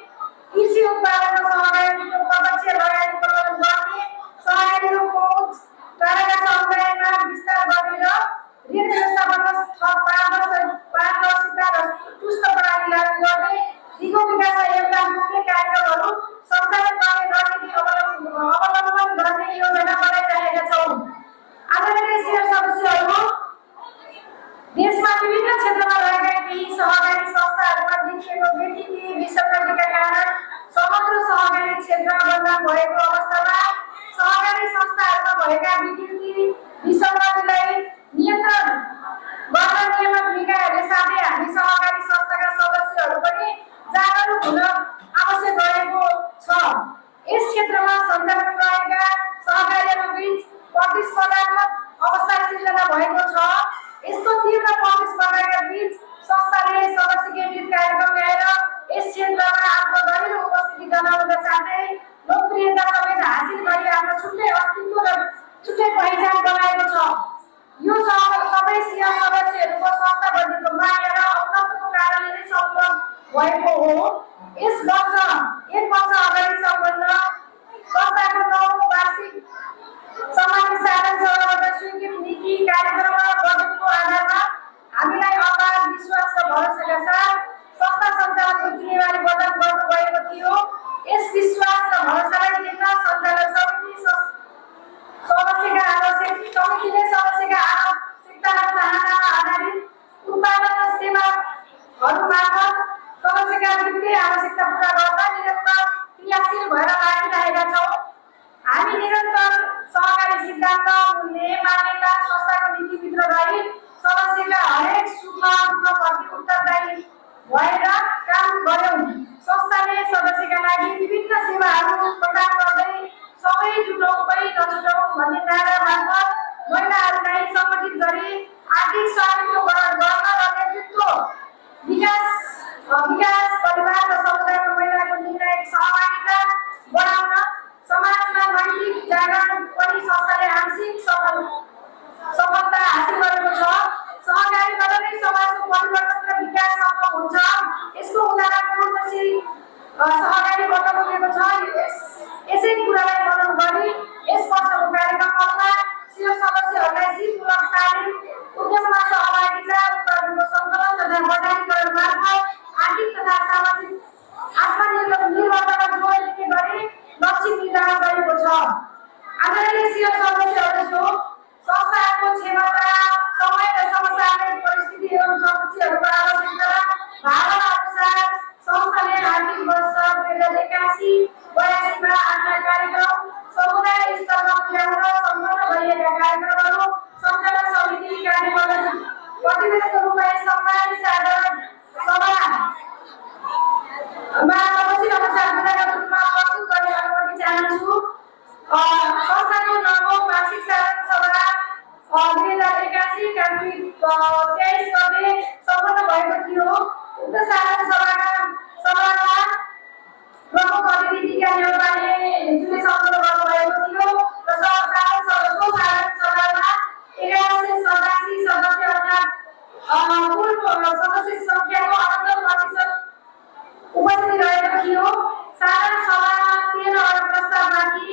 कृषि उत्पादन र सहकारीको प्रत्यक्ष लगानी प्रदान गर्ने, सहकारीको पहुँच टाढाका समुदायमा विस्तार गर्ने र ऋण व्यवस्थापनमा थप पारदर्शिता र चुस्त प्रणाली लागू गर्ने, दिगो विकासमा योगदान पुग्ने कार्यक्रमहरू सञ्चालन गर्ने रणनीति अवलम्बन गर्ने योजना बनाइरहेका छौँ। आदरणीय सिआर सदस्यहरू, देशमा विभिन्न क्षेत्रमा रहेका केही सहकारी संस्थाहरूमा देखिएको व्यक्तिगत विसङ्गतिका कारण समग्र सहकारी क्षेत्र बदनाम भएको अवस्थामा भएका विकृति विसङ्गतिलाई नियन्त्रण गर्न नियामक निकायहरूले साथै हामी सहकारी संस्थाका सदस्यहरू पनि जागरुक हुन आवश्यक रहेको छ। यस क्षेत्रमा सञ्चालन रहेका सहकारीहरू बीच प्रतिस्पर्धात्मक अवस्था सिर्जना भएको छ। यस्तो तीव्र प्रतिस्पर्धाका बीच संस्थाले सदस्य केन्द्रित कार्यक्रम ल्याएर यस क्षेत्रमा आफ्नो दरिलो उपस्थिति जनाउनका साथै लोकप्रियता समेत हासिल गरी आफ्नो छुट्टै अस्तित्व र छुट्टै पहिचान बनाएको छ। यो सबै सदस्यहरूको संस्था बन्नेको माया र अवलम्बनको कारणले नै सम्भव भएको हो। यस वर्ष 1 वर्ष अगाडि सम्पन्न संस्थाको 9औं वार्षिक सामान्य साधन सभाबाट स्वीकृत नीति कार्यक्रम र बजेटको आधारमा हामीलाई अपार विश्वास र भरोसाका साथ संस्था सञ्चालनको जिम्मेवारी प्रदान गर्नुभएको थियो। यस विश्वास र भरोसालाई देख्न सञ्चालक समितिले सदस्यका आवश्यकता र चाहनामा आधारित उत्पादन र सेवाहरू मार्फत सदस्यका वित्तीय आवश्यकता पूरा गर्न निरन्तर क्रियाशील भएर लागिरहेका छौँ। हामी निरन्तर सहकारी सिद्धान्त, मूल्य, मान्यता, संस्थाको नीतिभित्र रही सदस्यका हरेक सुख दुःखप्रति उत्तरदायी भएर काम गर्यौँ। संस्थाले सदस्यका लागि विभिन्न सेवाहरू प्रदान गर्दै सबै जुटौँ पै नछुटौँ भन्ने नारा मार्फत महिलाहरूलाई सङ्गठित गरी आर्थिक स्वामित्व गर्न र नेतृत्व विकास परिवार र समुदायमा महिलाको निर्णायक सहभागिता बढाउन समाजमा नैतिक जागरण पनि संस्थाले आंशिक सफलता हासिल गरेको छ। सहकारीबाट नै समाजको परिवर्तन र विकास सम्भव हुन्छ। यसको उदाहरण पूर्णश्री सहकारीबाट पुगेको छ। यसै कुरालाई मनन गरी यस वर्षको कार्यक्रममा सियो सदस्यहरूलाई सिपमूलक तालिम, उद्यममा सहभागिता, उत्पादनको सङ्कलन तथा बजारीकरण मार्फत आर्थिक तथा सामाजिक आत्मनिर्भरतामा जोड दिने गरी लक्ष्य निर्धारण गरेको छ। आदरणीय सियो सदस्यहरू, संस्थाको क्षमता, समय र समसामयिक परिस्थिति एवं सदस्यहरूको आवश्यकता भावना अनुसार संस्थाले आर्थिक वर्ष 2081-82 मा आफ्ना कार्यक्रम समुदाय स्तरमा पुर्याउन सम्पन्न गरिएका कार्यक्रमहरू सञ्चालन समिति कार्यबल प्रतिवेदनको रूपमा सम्मानित साधारण सभामा तपसिल अनुसार विधायक रूपमा प्रस्तुत गर्ने अनुमति चाहन्छु। संस्थाको 9औं वार्षिक साधारण सभा 2081 कार्तिक 23 गते सम्पन्न भएको थियो। उक्त साधारण सभामा प्रमुख अतिथिका न्यौताले जुन सम्पन्न गर्नुभएको थियो र साधारण सभामा 1187 सदस्य अर्थात् कुल सदस्य सङ्ख्याको 78% उपस्थिति रहेको थियो। साधारण सभामा 13 प्रस्तावमाथि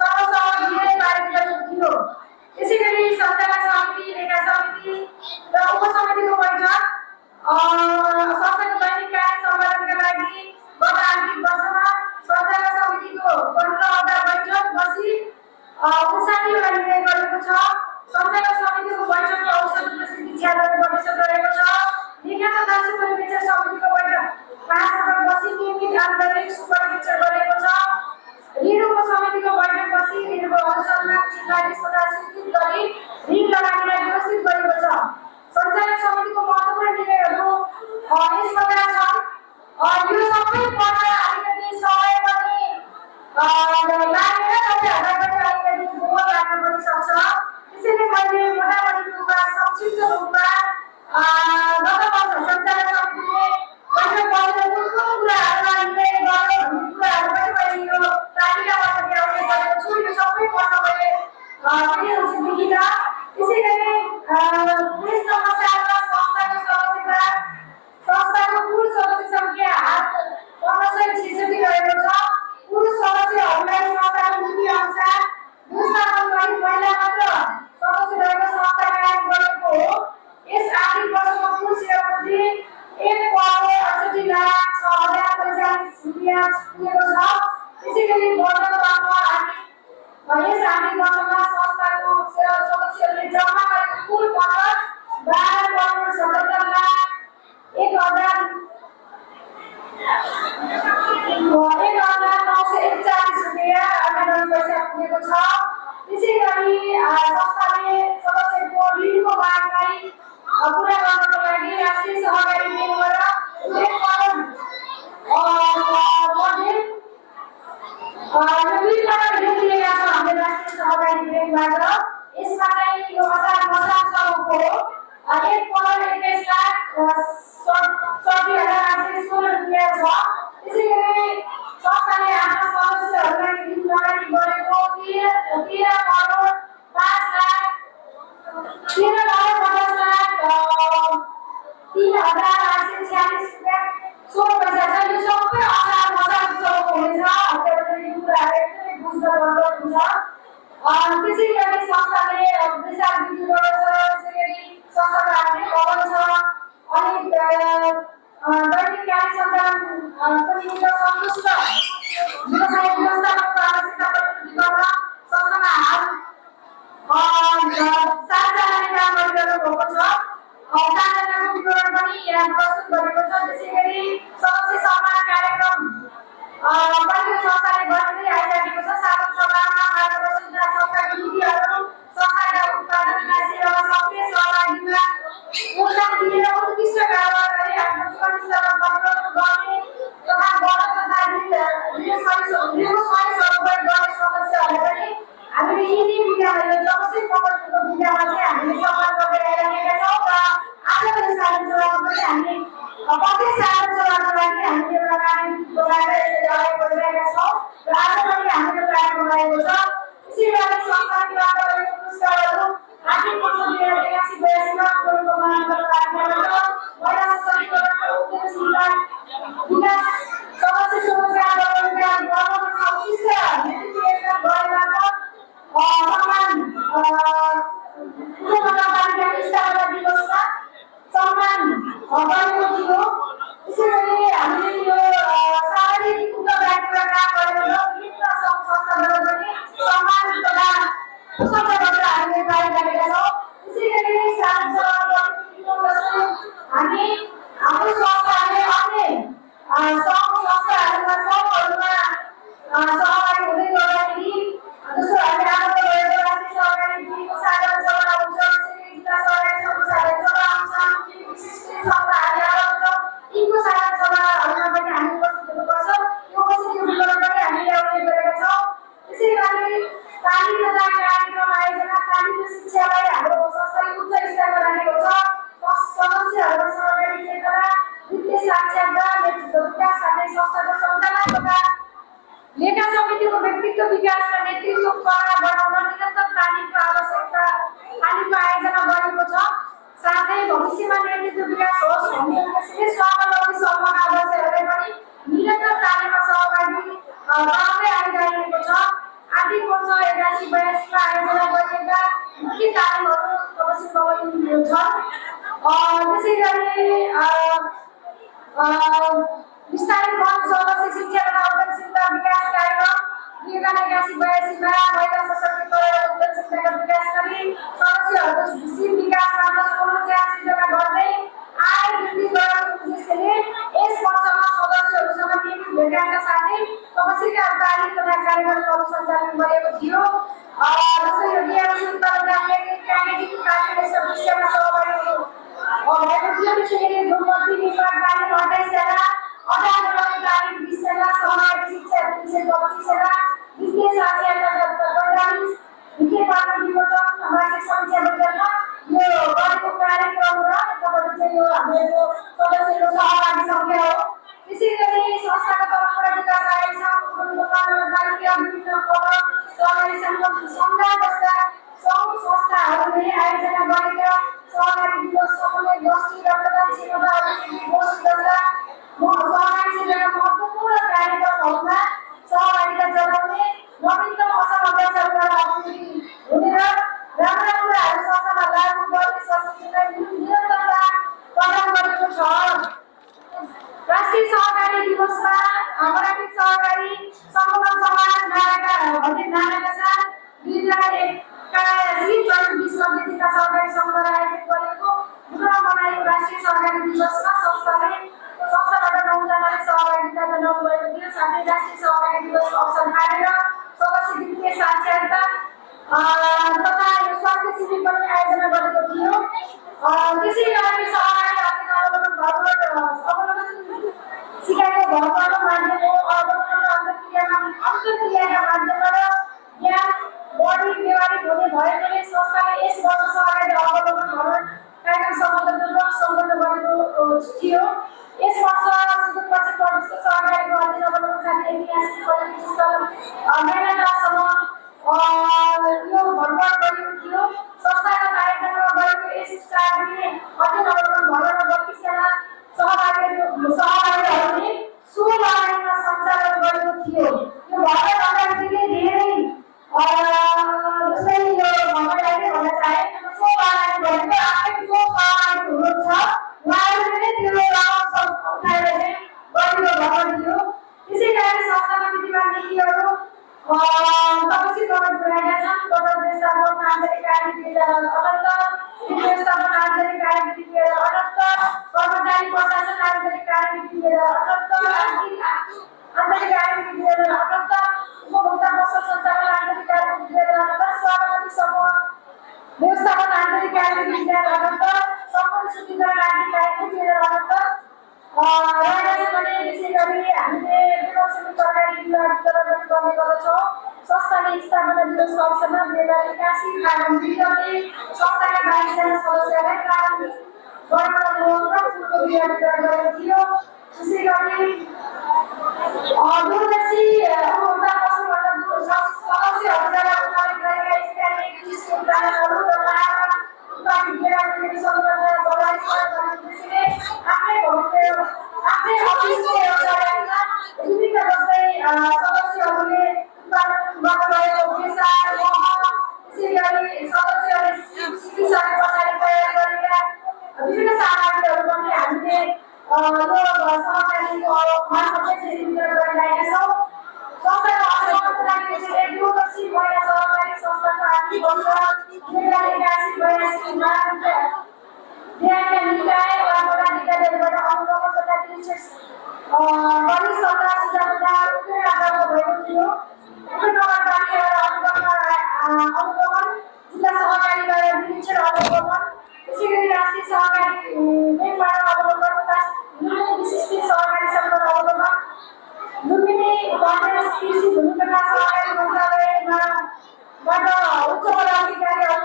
सर्वसम्मत निर्णय पारित गरिएको थियो। त्यसैगरी सञ्चालक समिति, लेखा समिति र उपसमितिको बैठक संस्थाको दैनिक कार्य सम्पादनका लागि गत आर्थिक वर्षमा सञ्चालक समितिको 15वटा बैठक बसी 59वटा निर्णय गरेको छ। सञ्चालक समितिको बैठकको औसत उपस्थिति 96% रहेको छ। लेखा तथा सुपरिवेक्षण समितिको बैठक 5 पटक बसी नियमित आन्तरिक सुपरिवेक्षण गरेको छ। ऋण उपसमितिको बैठक बसी ऋणको अनुसन्धान सिफारिस तथा स्वीकृत गरी ऋण लगानीलाई व्यवस्थित गरेको छ। सञ्चालक समितिको महत्त्वपूर्ण निर्णयहरू यस प्रकार छन्। यो सबै पढ्न अलिकति समय पनि लागेर तपाईँहरूलाई पनि अलिकति बोर लाग्न पनि सक्छ। त्यसैले मैले मोटामोटी रूपमा संक्षिप्त रूपमा गत वर्ष सञ्चालक समितिले बैठक बसेर कुन कुन कुराहरूमा निर्णय गर्यो भन्ने कुराहरू पनि मैले यो तालिकाबाट ल्याउने गरेको छु। यो सबै पढ्न मैले देखिन। त्यसैगरी देश नमस्कारमा संस्थाको कुल सदस्य सङ्ख्या 1566 रहेको छ। पुरुष सदस्यहरूलाई संस्थाको नीति अनुसार व्यवस्थापन गरी महिला मात्र सदस्य रहेको संस्था कायम गरेको हो। यस आर्थिक वर्षमा कुल सेवा पुँजी 1,68,06,045 रुपियाँ पुगेको छ। त्यसैगरी यस आर्थिक वर्षमा संस्थाको सदस्यहरूले जम्मा गरेको कुल पत्र 12,77,1,941 रुपियाँ 98 पैसा पुगेको छ। त्यसैगरी पुरा गर्नको लागि राष्ट्रिय सहकारी ब्याङ्कबाट एक करोड मध्ये यो 2 करोड ऋण लिएका छौँ हामीले राष्ट्रिय सहकारी ब्याङ्कबाट। यसमा चाहिँ यो मसासम्मको 1 करोड 21 लाख 60,816 रुपियाँ छ। त्यसै गरी संस्थाले आफ्ना सदस्यहरूलाई ऋण लगानी गरेको 13 करोड 5 लाख 13 करोड 50 लाख 3,846 रुपियाँ 16 पैसा छ। यो सबै मसासम्मको हुनेछ। यो कुराहरू एकदमै बुझ्नुपर्ने हुन्छ। त्यसै गरी संस्थाले विशाल बिजुलीबाट छ। त्यसै गरी संस्थाको आफ्नै भवन छ। अनि दैनिक कार्य सञ्चालन पनि हुन्छ। सन्तुष्ट व्यवसाय व्यवस्थापनको आवश्यकता पूर्ति गर्न संस्थामा हाल 7 जनाले काम गरिरहनु भएको छ। 7 जनाको विवरण पनि यहाँ प्रस्तुत गरेको छ। त्यसै गरी सदस्य सम्मान कार्यक्रम पनि संस्थाले गर्दै आइरहेको छ। साधारण सभामा मार्गदर्शन तथा संस्थाको नीतिहरू संस्थाका उत्पादन विकास सेवामा सक्रिय सहभागिता योगदान दिएर उत्कृष्ट व्यवहार गरी आफ्नो जीवन स्तरमा परिवर्तन गर्ने तथा बढ तथा ऋण सही सदुपयोग गर्ने सदस्यहरूलाई पनि हामीले यी विधाहरू जबसम्म प्रकटको विधामा चाहिँ हामीले सम्मान गर्दै आइरहेका छौँ। र आजको यो साधारण सभामा पनि हामीले प्रत्येक साधारण सभाको लागि हामीले एउटा कार्यक्रम बनाएर यसरी अगाडि बढिरहेका छौँ। र आज पनि हामीले कार्यक्रम बनाएको छ। त्यसै गरी संस्थाले प्राप्त गरेको पुरस्कारहरू आर्थिक वर्ष 2081-82 मा पूर्णको मानदण्ड कार्यक्रमबाट महिला सशक्तिकरणको उद्यमशीलता विकास सदस्य स्वरोजगार रोजगार गर्नमा उत्कृष्ट नेतृत्व योगदान गरेबाट सम्मान नगरपालिका स्थापना दिवसमा सम्मान गरेको थियो। त्यसै गरी हामीले यो सार्वजनिक उत्तरदायित्वमा काम गरेर विभिन्न सङ्घ संस्थाबाट पनि सम्मान तथा पुरस्कारहरू हामीले पाइरहेका छौँ। त्यसै गरी हामी हाम्रो संस्थाले अन्य सङ्घ संस्थाहरूमा सहभागी हुँदै गर्दाखेरि जस्तो हामीले आजको भएको राष्ट्रिय सहकारी ब्याङ्कको साधारण सभा हुन्छ। त्यसै गरी जिल्ला सहकारी सङ्घको साधारण सभा हुन्छ। विशिष्ट सभाहरू आउँछ। यिनको साधारण सभाहरूमा पनि हामी उपस्थित हुनुपर्छ। यो उपस्थितिको विवरण पनि हामीले उल्लेख गरेका छौँ। त्यसै गरी तालिम तथा कार्यक्रम आयोजना तालिम र शिक्षालाई हाम्रो संस्थाले उच्च स्तरमा राखेको छ। सदस्यहरू सहकारी क्षेत्रमा वित्तीय साक्षरता नेतृत्व विकास साथै संस्थाको सञ्चालन तथा लेखा समितिको व्यक्तित्व विकास र नेतृत्व कला बढाउन निरन्तर तालिमको आयोजना गरेको छ। साथै भविष्यमा नेतृत्व विकास होस् भन्ने उद्देश्यले स्वावलम्बी समूहका सदस्यहरूलाई पनि निरन्तर तालिममा सहभागी गराउँदै आइरहेको छ। आर्थिक वर्ष 81-82 मा आयोजना गरिएका मुख्य तालिमहरू तपसिलमा छन्। त्यसै गरी विस्तारित वन सदस्य शिक्षा तथा उद्यमशीलता विकास कार्यक्रम 2081-82 मा महिला सशक्तिकरण र उद्यमशीलताको विकास गरी सदस्यहरूको शील विकासबाट स्वरोजगार सृजना गर्दै आय वृद्धि गराउने उद्देश्यले यस वर्षमा सदस्यहरूसँग नियमित भेटघाटका साथै तपसिलका तालिम तथा कार्यक्रमहरू सञ्चालन गरेको थियो। जस्तै यो DRC उत्पादन प्याकेजिङ कार्यालय विषयमा सहभागी भएको थियो। त्यसै गरी ध्रुवती निर्माण तालिम 28 जना, अध्यापन तालिम 20 जना, सहकारी शिक्षा 325 जना, वित्तीय साक्षरता 45, वित्तीय पालन विमोचन सामाजिक समीक्षा बैठकमा यो गरेको कार्यक्रम र तपाईँले चाहिँ यो हाम्रो सदस्यको सहभागी सङ्ख्या हो। त्यसै गरी संस्थाको तर्फबाट विकास आयोग विभिन्न सहकारी सङ्घ जस्ता सङ्घ संस्थाहरूले आयोजना गरेका सहकारी दिवस समन्वय गोष्ठी रक्तदान क्षमता अभिवृद्धि गोष्ठी जस्ता सहकारी क्षेत्रका महत्त्वपूर्ण कार्यक्रमहरूमा सहभागिता जनाउने नवीनतम असल अभ्यासहरूबाट अभिवृद्धि हुने र राम्रा कुराहरू संस्थामा लागू गर्ने संस्कृतिलाई निरन्तरता प्रदान गरेको छ। राष्ट्रिय सहकारी दिवसमा अपराधिक सहकारी सम्पूर्ण समाज नाराका भन्ने नाराका साथ 2021-2020 मा व्यक्तिका सहकारी सङ्घद्वारा आयोजित गरिएको प्रोग्राम बनाएको राष्ट्रिय सहकारी दिवसमा संस्थाबाट 9 जनाले सहभागिता जनाउनु भएको थियो। साथै राष्ट्रिय सहकारी दिवसको अवसर मानेर सदस्य वित्तीय साक्षरता सहभागी हुने भएकोले संस्थाले यस वर्ष अगाडि अवलोकन भ्रमण कार्यक्रम सम्पन्न गरेको थियो। यस वर्ष सुदूरपश्चिम प्रदेशको सहकारीको अध्ययन अवलोकन साथै ऐतिहासिक पर्यटन स्थल मेलाटासम्म यो भ्रमण गरिएको थियो। संस्थाको कार्यक्रममा गरेको यस 4 दिने अध्ययन अवलोकन भ्रमणमा 32 जना सहभागीहरूले सुलाइनमा सञ्चालन गरेको थियो। यो भ्रमण अगाडिदेखि धेरै जस्तै यो भ्रमणलाई के भन्न चाहे सुलाइन भनेको आफै जो सहभागी हुनुहुन्छ उहाँहरूले नै त्यो रकम उठाएर चाहिँ गरेको भ्रमण थियो। त्यसै कारण संस्थामा विद्यमान नीतिहरू तपसी प्रकट गरेका छन्। बचत व्यवस्थापन आन्तरिक कार्यविधि 2078, व्यवस्थापन आन्तरिक कार्यविधि 2078, कर्मचारी प्रशासन आन्तरिक कार्यविधि 2078, आन्तरिक कार्यविधि 2078, उपभोक्ता पसल सञ्चालन आन्तरिक कार्यविधि 2078, स्वावलम्बी समूह व्यवस्थापन आन्तरिक कार्यविधि 2078, सम्पत्ति शुद्धिकरण आन्तरिक कार्यविधि 2078 रहेछ भने विशेष गरी हामीले विमोचन सरकारी वितरण गर्ने गर्दछौँ। संस्थाले स्थापना दिवस अवसरमा 2081 फागुन 2 गते संस्थाका 22 जना सदस्यलाई प्रारम्भिक वर्णनको फुलको बिहा वितरण गरेको थियो। त्यसै गरी दूरदर्शी उपभोक्ता पसलबाट सदस्यहरूद्वारा उत्पादित गरेका स्थानीय कृषि उत्पादनहरू र लाभका उत्पादित बेलाबेली सङ्ग्रह प्रभावित उद्देश्यले आफ्नै अफिसको एउटा विभिन्न जस्तै सदस्यहरूले उत्पादन गर्नुभएको पेसा त्यसै गरी सदस्यहरूले सिकिसके पछाडि तयार गरेका विभिन्न सामग्रीहरू पनि हामीले यो सहकारीको मार्फत चाहिँ वितरण गरिरहेका छौँ। संस्थाको अध्यक्षको लागि त्यसैले दूरदर्शी महिला सहकारी संस्थाको आर्थिक वर्ष 2081-82 मा न्यायका निकाय वा पदाधिकारीहरूबाट अवलोकन तथा निरीक्षण गरी सल्लाह सुझाव उत्तर आधारमा भएको थियो। नगरपालिकाबाट अवलोकन, जिल्ला सहकारीबाट निरीक्षण अवलोकन, त्यसै गरी राष्ट्रिय सहकारी ब्याङ्कबाट अवलोकन तथा लुम्बिनी विशिष्ट सहकारी सङ्घबाट अवलोकन, लुम्बिनी गणेश कृषि भूमि तथा सहकारी मन्त्रालयबाट उच्च पदाधिकारीहरू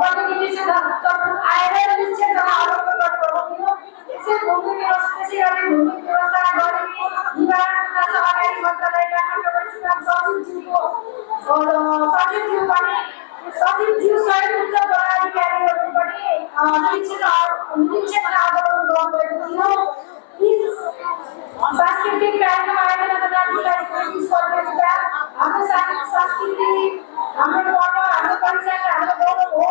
पनि निरीक्षण आएर निरीक्षण तथा अवलोकन गर्नुभएको थियो। त्यसै गरी भूमि व्यवस्था गरी निवारण तथा सहकारी मन्त्रालयका सचिवज्यू सहित उच्च पदाधिकारीहरू पनि निरीक्षण तथा अवलोकन गर्नुभएको थियो। सांस्कृतिक कार्यक्रम आयोजना तथा जिल्ला स्तरीय प्रतियोगिता हाम्रो संस्कृति, हाम्रो पर्व, हाम्रो परिचय, हाम्रो गौरव हो।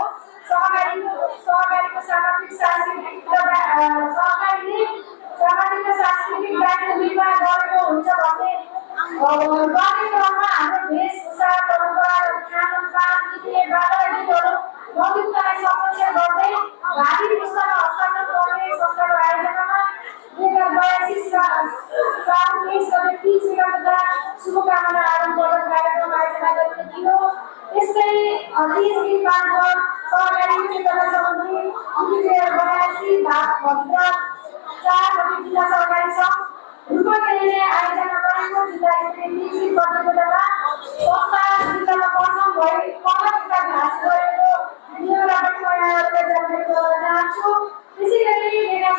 सहकारीको सामाजिक सांस्कृतिक दायित्व निर्वाह गरेको हुन्छ भने गर्ने क्रममा हाम्रो वेशभूषा, परम्परा, खानपान, गीतहरू मौलिकतालाई संरक्षण गर्दै भावी पुस्तामा हस्तान्तरण गर्ने संस्थाको आयोजनामा 2082 साल 23 गते 30 मिनटका शुभकामना आदान-प्रदान कार्यक्रम आयोजना गरिएको थियो। यस्तै 30 दिनबादको सहकारी चेतना सम्बन्धी 2082 भाग 4 गते जिल्ला सहकारी सङ्घ रूपन्देहीले आयोजना गरेको जिल्ला स्तरीय कृषि प्रतियोगितामा संस्था जिल्लामा प्रथम स्थान हासिल गरेको नियमबाट परिणामहरूलाई जानकारी गराउन चाहन्छु। त्यसै गरी मेगा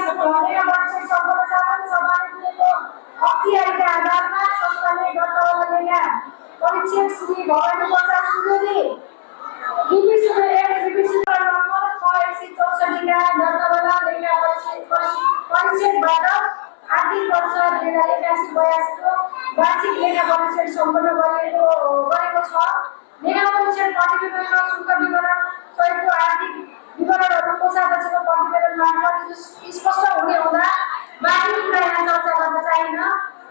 परिषद सम्पन्न सभाले दिएको अख्तियारीका आधारमा संस्थाले गत मेगा परीक्षक श्री भवानी प्रसाद सुवेदी नम्बर 664 का दर्तावाला मेगा परिषदबाट आर्थिक वर्ष 2081-82 को वार्षिक लेखा परीक्षण सम्पन्न गरेको छ। लेखा परीक्षण प्रतिवेदनमा शुल्क विवरण सहितको आर्थिक विवरणहरू कोषाध्यक्षको प्रतिवेदन मार्फत स्पष्ट हुने हुँदा बाँकी कुरा यहाँ चर्चा गर्न चाहिन्न।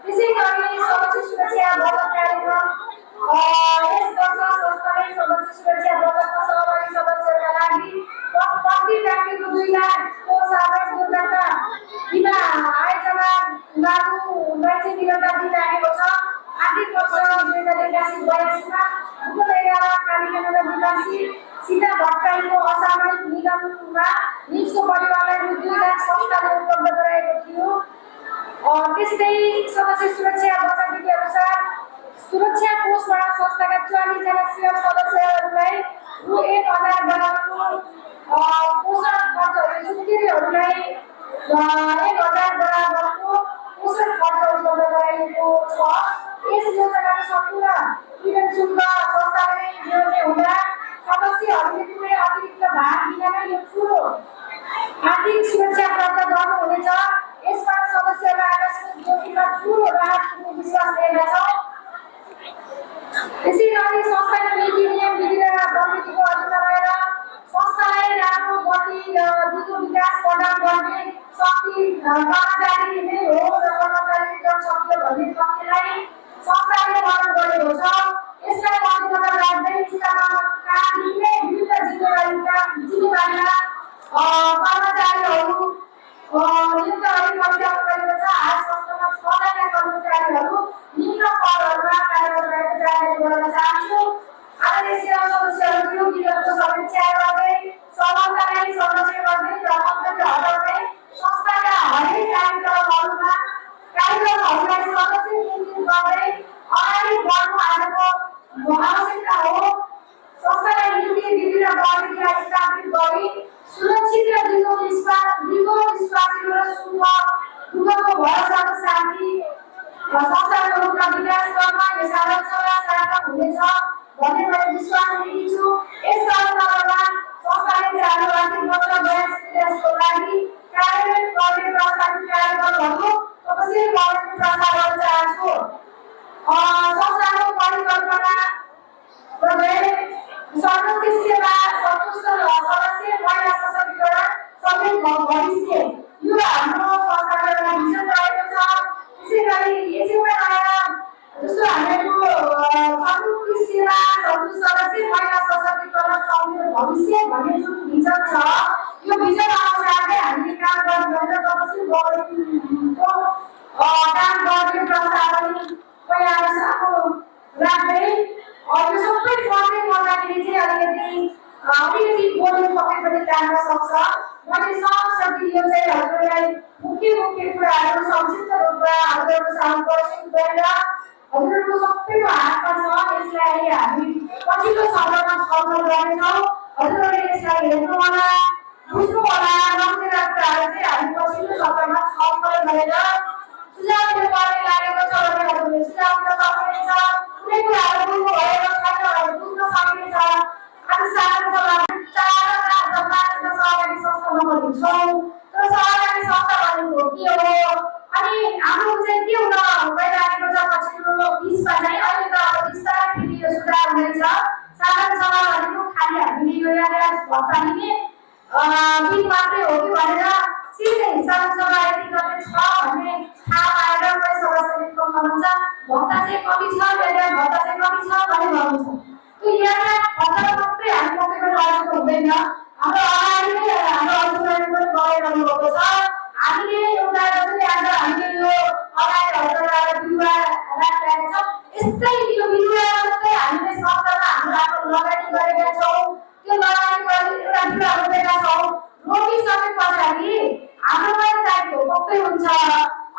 त्यसै गरी सदस्य सुरक्षा बचत कार्यक्रम यस वर्ष संस्थाले सदस्य सुरक्षा बचतमा सहभागी सदस्यहरूका लागि प्रति व्यक्तिको 2 लाखको सार्वजनिक दुर्घटना बिमा आयोजना लागू नैतिकता दिइरहेको छ। आर्थिक वर्ष 2081-82 मा उपनगरपालिका कालीगञ्ज निवासी सीता भट्टराईको असामयिक निधनमा निजको परिवारलाई रु 2 लाख संस्थाले उपलब्ध गराएको थियो। त्यस्तै सदस्य सुरक्षा बचत नीति अनुसार सुरक्षा कोषबाट संस्थाका 44 जना सेवा सदस्यहरूलाई रु 1000 बराबरको पोषण खर्च सुत्केरीहरूलाई 1000 बराबरको पोषण खर्च उपलब्ध गराइएको छ। यस योजनाको सम्पूर्ण वितरण शुल्क संस्थाले ल्याउने हुँदा सदस्यहरूले कुनै अतिरिक्त भार बिना यो ठुलो आर्थिक सुरक्षा प्राप्त गर्नुहुनेछ। यसबाट सदस्यहरूलाई आकस्मिक जोखिममा ठुलो राहत पुग्ने विश्वास लिएका छौँ। त्यसै गरी संस्थाको नीति नियम विधि र प्रविधिको अधीनमा रहेर संस्थालाई राम्रो गति दिगो विकास प्रदान गर्ने शक्ति कर्मचारी नै हो र कर्मचारी जनशक्ति भन्ने तथ्यलाई संस्थाले वर्णन गरेको छ। यसलाई मध्यनजर राख्दै स्थापनाकादेखि नै विभिन्न जिम्मेवारीमा कर्मचारीहरू नियुक्त गरी परिचालन गरेको छ। हाल संस्थामा 6 जना कर्मचारीहरू निम्न पदहरूमा कार्यरत रहेको जानकारी गराउन चाहन्छु। आदरणीय सेवा सदस्यहरू विगतको समीक्षा गर्दै समानतालाई संरक्षण गर्दै र मन्तव्य हटाउँदै संस्थाका हरेक कार्यक्रमहरूलाई सदस्य केन्द्रित गर्दै अगाडि बढ्नु आजको आवश्यकता हो। संस्थालाई नीति विधि र प्रविधिलाई स्थापित गरी सुरक्षित र दिगो विश्वासिलो र सुखको भरोसाको साथी संस्थाको रूपमा विकास गर्न यस आदर्शमा सार्थक हुनेछ भन्ने मैले विश्वास लिएको छु। यस सन्दर्भमा संस्थाले चालु आर्थिक वर्ष 82-83 लागि कार्यान्वयन गर्ने प्रस्तावित कार्यक्रमहरू तपसिल गर्ने प्रस्ताव गर्न चाहन्छु। संस्थाको परिकल्पना सर्वोत्कृष्ट सेवा सन्तुष्ट सदस्य महिला सशक्तिकरण समेत भविष्य यो हाम्रो संस्थाको एउटा भिजन रहेको छ। त्यसै गरी यसैमा आएर जस्तो हामीहरूको सर्वोत्कृष्ट सेवा सन्तुष्ट सदस्य महिला सशक्तिकरण समेत भविष्य भन्ने जुन भिजन छ यो भिजन अनुसारले हामीले काम गर्नुपर्ने तपसिल गौरवको काम गर्ने प्रस्तावनी पहिला सानो राख्दै यो सबै गर्दाखेरि चाहिँ अलिकति बोल्नु पक्कै पनि जान्न सक्छ। मैले सहशक्ति यो चाहिँ हजुरलाई मुख्य कुराहरू संक्षिप्त रूपमा हजुरहरूको सामु प्रस्तुत गरेर हजुरहरूको सबैको हातमा छ। यसलाई हामी पछिल्लो सभामा छलफल गर्नेछौँ। हजुरहरूले यसलाई हेर्नु होला, बुझ्नु होला। नबुझेका कुराहरू चाहिँ हामी पछिल्लो सभामा छलफल गरेर सुझाव दिन पर्ने लागेको छ भने हजुरले सुझाव दिन सक्नुहुनेछ। कुनै कुराहरू बुझ्नु भएको छैन भने बुझ्न सकिनेछ। आज साधारण सभामा 4 सहकारी संस्था नभएको छौँ। तर सहकारी संस्था भनेको के हो अनि हाम्रो चाहिँ के हुन गइरहेको छ पछिल्लो 20मा चाहिँ अहिले त अब बिस्तारै फेरि यो सुधार हुँदैछ। साधारण सभा भनेको खालि हामीले यो यातायात भत्ता लिने दिन मात्रै हो कि भनेर सिधै साधारण सभा यति गर्दै छ भन्ने थाहा पाएर कोही सदस्यले फोन गर्नुहुन्छ भत्ता चाहिँ कति छ यातायात भत्ता चाहिँ कति छ भन्ने भन्नुहुन्छ। त्यो यातायात भत्ता मात्रै हामी पक्कै पनि अगाडिको हुँदैन। हाम्रो अगाडि नै हाम्रो हजुरहरूले पनि गरिरहनु भएको छ। हामीले एउटा जसरी आज हामीले यो अगाडि हजुरहरूलाई बिरुवा राखिरहेका छौँ यस्तै यो बिरुवा जस्तै हामीले संस्थामा हाम्रो आफ्नो लगानी गरेका छौँ। त्यो लगानी गरेर एउटा बिरुवा रोपेका छौँ। रोपिसके पछाडि हाम्रो पनि दायित्व पक्कै हुन्छ।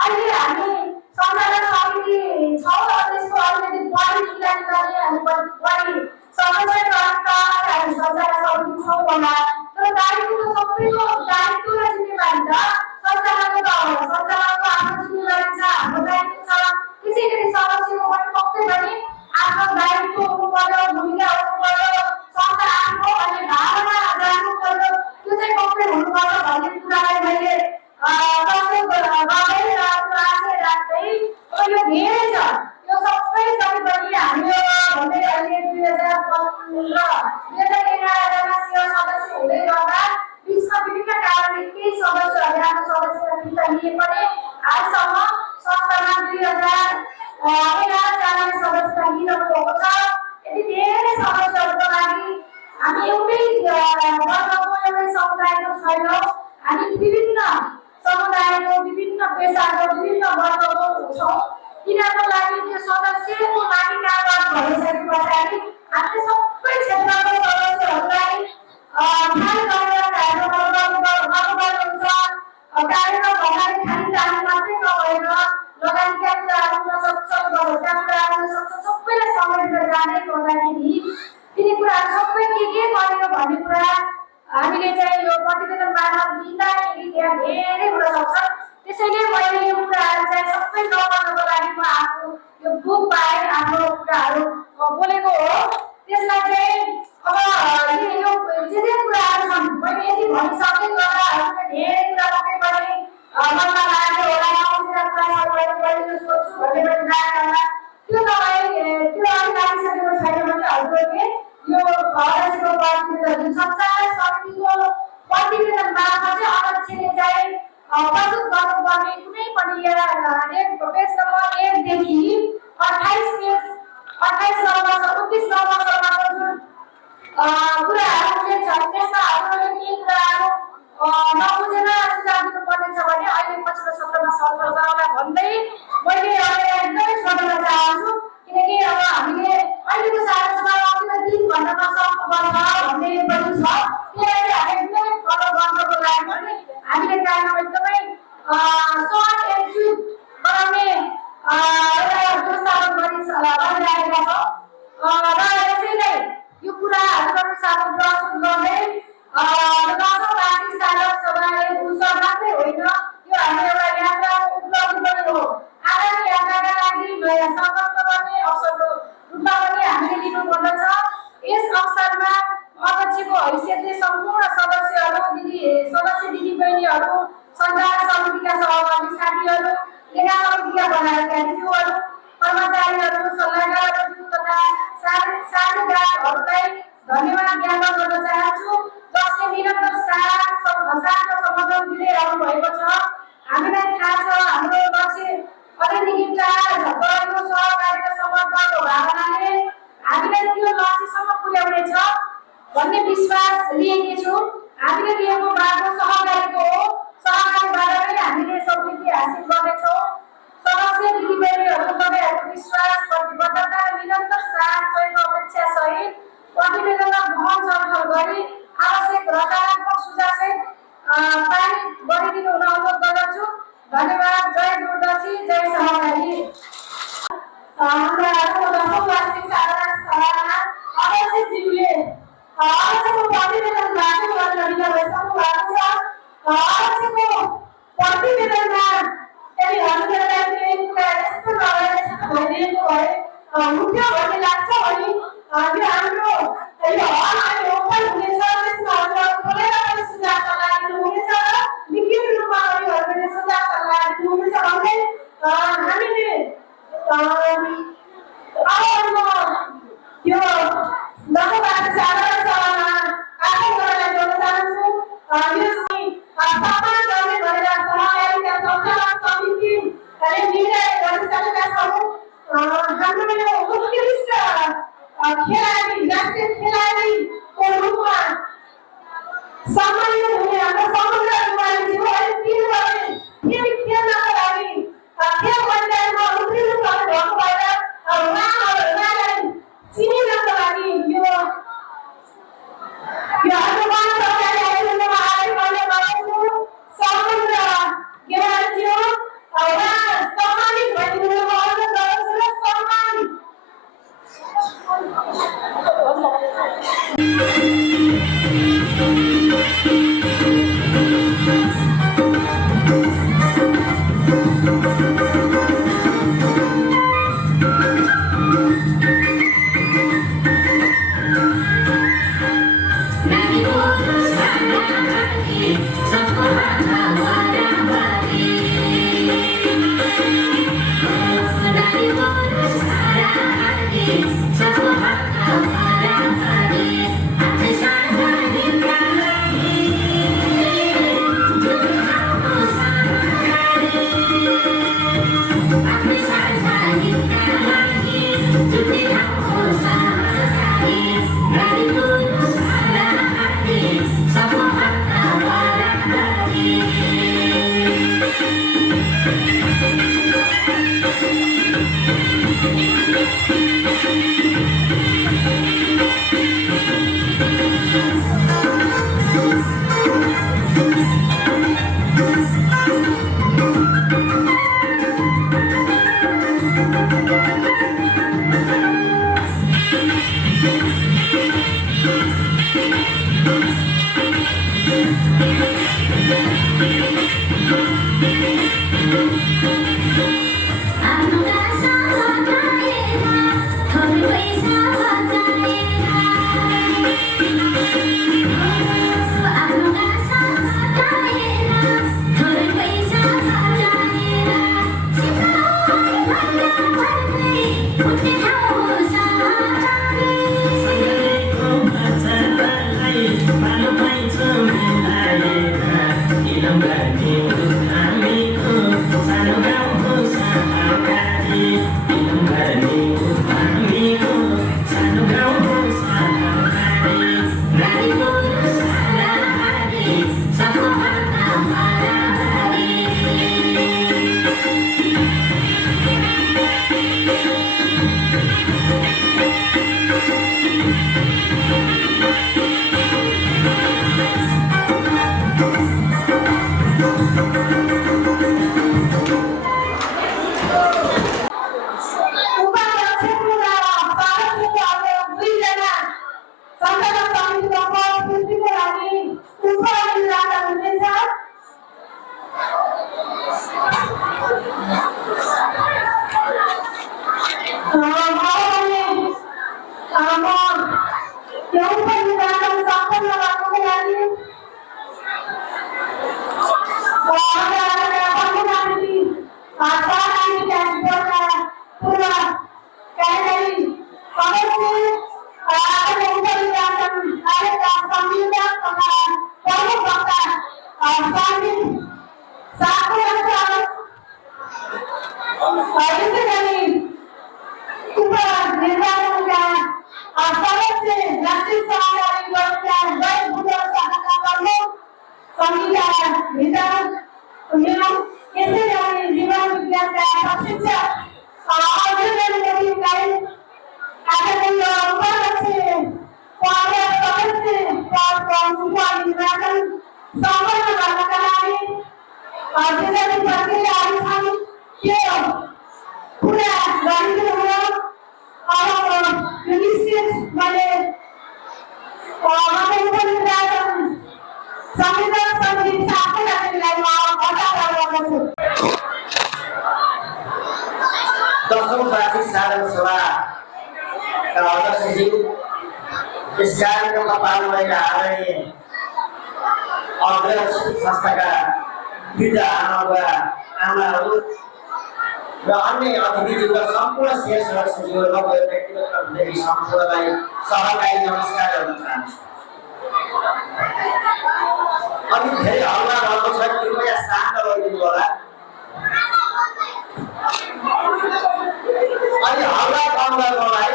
अहिले हामी सञ्चालन समिति छौँ र त्यसको अलिकति बढी निगरानी गर्ने अनि बढी संरक्षण गर्ने हामी सञ्चालन समिति छौँ होला। तर दायित्व त सबैको दायित्व र जिम्मेवारी त सञ्चालनको त हो। सञ्चालनको आफ्नो जिम्मेवारी छ, हाम्रो दायित्व छ। त्यसै गरी सदस्यको पनि पक्कै पनि आफ्नो दायित्व हुनुपर्यो, भूमिका हुनुपर्यो, संस्था आफ्नो भन्ने भावना जानुपर्यो। त्यो चाहिँ पक्कै हुनुपर्छ भन्ने कुरालाई मैले प्रस्तुत गर्दै र आशय राख्दै यो धेरै छ। यो सबै जति पनि हाम्रो भन्दै अहिले 2015 2011 जना सेवा सदस्य हुँदै गर्दा बिचमा विभिन्न कारणले केही सदस्यहरूले आफ्नो सदस्यता फिर्ता लिए पनि आजसम्म संस्थामा 2011 जना सदस्यता लिइरहनु भएको छ। यति धेरै सदस्यहरूको लागि हामी एउटै वर्गको एउटै समुदायको छैनौँ। हामी विभिन्न समुदायको विभिन्न पेसाको विभिन्न वर्गको छौँ। तिनीहरूको लागि त्यो सदस्यको लागि कारबार भइसके पछाडि हामीले सबै क्षेत्रको सदस्यहरूलाई ख्याल गरेर कार्यक्रम गर्नुपर्ने हुन्छ। कार्यक्रम भन्नाले खालि जानु मात्रै नभएर लगानीका कुराहरू हुन सक्छ, बजेटका कुराहरू हुन सक्छ। हामीले चाहिँ यो प्रतिवेदनबाट लिँदाखेरि त्यहाँ धेरै हुन सक्छ। त्यसैले मैले यो कुराहरू चाहिँ सबै नगर्नको लागि म आफ्नो यो बुक बाहेक आफ्नो कुराहरू बोलेको हो। त्यसलाई चाहिँ अब यो जे कुराहरू छन् मैले यति भनिसकेँ गर्दा हजुरले धेरै कुरा पक्कै पनि मनमा लागेको होला, आउँदिन कुराहरू मैले पहिले सोध्छु भन्ने पनि लागेको होला। त्यो तपाईँ त्यो अलिक लागिसकेको छैन भने हजुरले यो अध्यक्षको प्रतिवेदन सञ्चालन समितिको प्रतिवेदन मार्फत चाहिँ अध्यक्षले चाहिँ प्रस्तुत गर्नुपर्ने कुनै पनि एक पेज नम्बर 1 देखि 28 पेज 28 नम्बर 29 नम्बरसम्मको जुन कुराहरू चाहिँ छ त्यसमा हजुरले के कुराहरू नबुझेर सुझाव दिनुपर्ने छ भने अहिले पछिल्लो सत्रमा छलफल गरौँला भन्दै मैले एकदमै छोड्न चाहन्छु। किनकि अब हामीले अहिलेको साधारणसभा आउँदिन 3 घण्टामा सक्नुपर्छ भन्ने पनि छ। त्यसलाई हामी एकदमै फलो गर्नको लागि पनि हामीले कार्यक्रम एकदमै सर्ट एन्ड स्विट बनाउने एउटा व्यवस्थापन गरिरहेका छौँ र यसैलाई यो कुराहरू साथै प्रस्तुत गर्दै दशौँ वार्षिक साधारण सभा एक उत्सव मात्रै होइन, यो हाम्रो एउटा यात्राको उपलब्धि पनि हो। आगामी यात्राका लागि नयाँ सङ्कल्प गर्ने अवसरको रूपमा पनि हामीले लिनुपर्दछ। यस अवसरमा अध्यक्षको हैसियतले सम्पूर्ण सदस्य दिदीबहिनीहरू, सञ्चालक समितिका सहभागी साथीहरू, लेखा समितिका पदाधिकारीज्यूहरू, कर्मचारीहरू, सल्लाहकारहरू तथा साझेदारहरूलाई धन्यवाद ज्ञापन गर्न चाहन्छु, जसले निरन्तर साथ र समर्थन दिँदै आउनु भएको छ। हामीलाई थाहा छ हाम्रो लक्ष्य अलिकति टाढा गएको सहकारी र समर्पणको भावनाले हामीलाई त्यो लक्ष्यसम्म पुर्याउने छ भन्ने विश्वास लिएकी छु। हामीले लिएको बाटो सहकारीको हो, सहकारीबाट नै हामीले समृद्धि हासिल गर्नेछौँ। सदस्य दिदीबहिनीहरू तपाईँहरूको विश्वास, प्रतिबद्धता र निरन्तर साथ सहयोग अपेक्षा सहित प्रतिवेदनमा गहन छलफल गरी आवश्यक रचनात्मक सुझावसहित पारित गरिदिनु हुन अनुरोध गर्दछु। धन्यवाद। जय गुरुदक्षी, जय सहकारी। हाम्रा दशौँ वार्षिक साधारण सभामा अध्यक्षज्यूले अध्यक्षको प्रतिवेदनबाट गर्न लिनुभएको छ। अध्यक्षको प्रतिवेदनमा यदि हजुरलाई केही कुरा यस्तो भइदिएको भए मुख्य भन्ने लाग्छ भने यो हाम्रो यो हल अहिले ओपन हुनेछ, त्यसमा हजुरहरू बोलेर पनि सुझाव सल्लाह दिनुहुनेछ र लिखित रूपमा पनि हजुरले सुझाव सल्लाह दिनुहुनेछ भन्दै हामीले यो दशौँ वार्षिक साधारण सभामा आफै गरेर जोड्न चाहन्छु। यो सम्मान गर्ने भनेर सहकारीका सञ्चालक समितिले निर्णय गरिसकेका छौँ। हाम्रो यो उत्कृष्ट खेलाडी, राष्ट्रिय खेलाडीको रूपमा सम्मानित हुने हाम्रो समुद्र कुमारीज्यू अहिले 3 बजे फेरि खेल्नको लागि खेल मैदानमा उत्रिनु भएको भएर उहाँलाई चिनिनको लागि यो हाम्रो गाउँ सरकारी आयोजनमा आयोजन गर्ने भएको समुद्र कुमारीज्यू उहाँ सम्मानित भइदिनु अनुरोध गर्दछु र सम्मान दसौं वार्षिक साधारण सभाका अध्यक्षज्यू, यस कार्यक्रममा पाल्नु भएका आदरणीय अध्यक्ष संस्थाका वृद्ध आमाहरू र अन्य अतिथिज्यू र सम्पूर्ण शेर सदस्यज्यूहरू म मेरो व्यक्तिगत तर्फदेखि सम्पूर्णलाई सहकारी नमस्कार गर्न चाहन्छु। अलि धेरै हल्ला भएको छ, कृपया शान्त गरिदिनु होला। अलि हल्ला कम गर्नु होला है।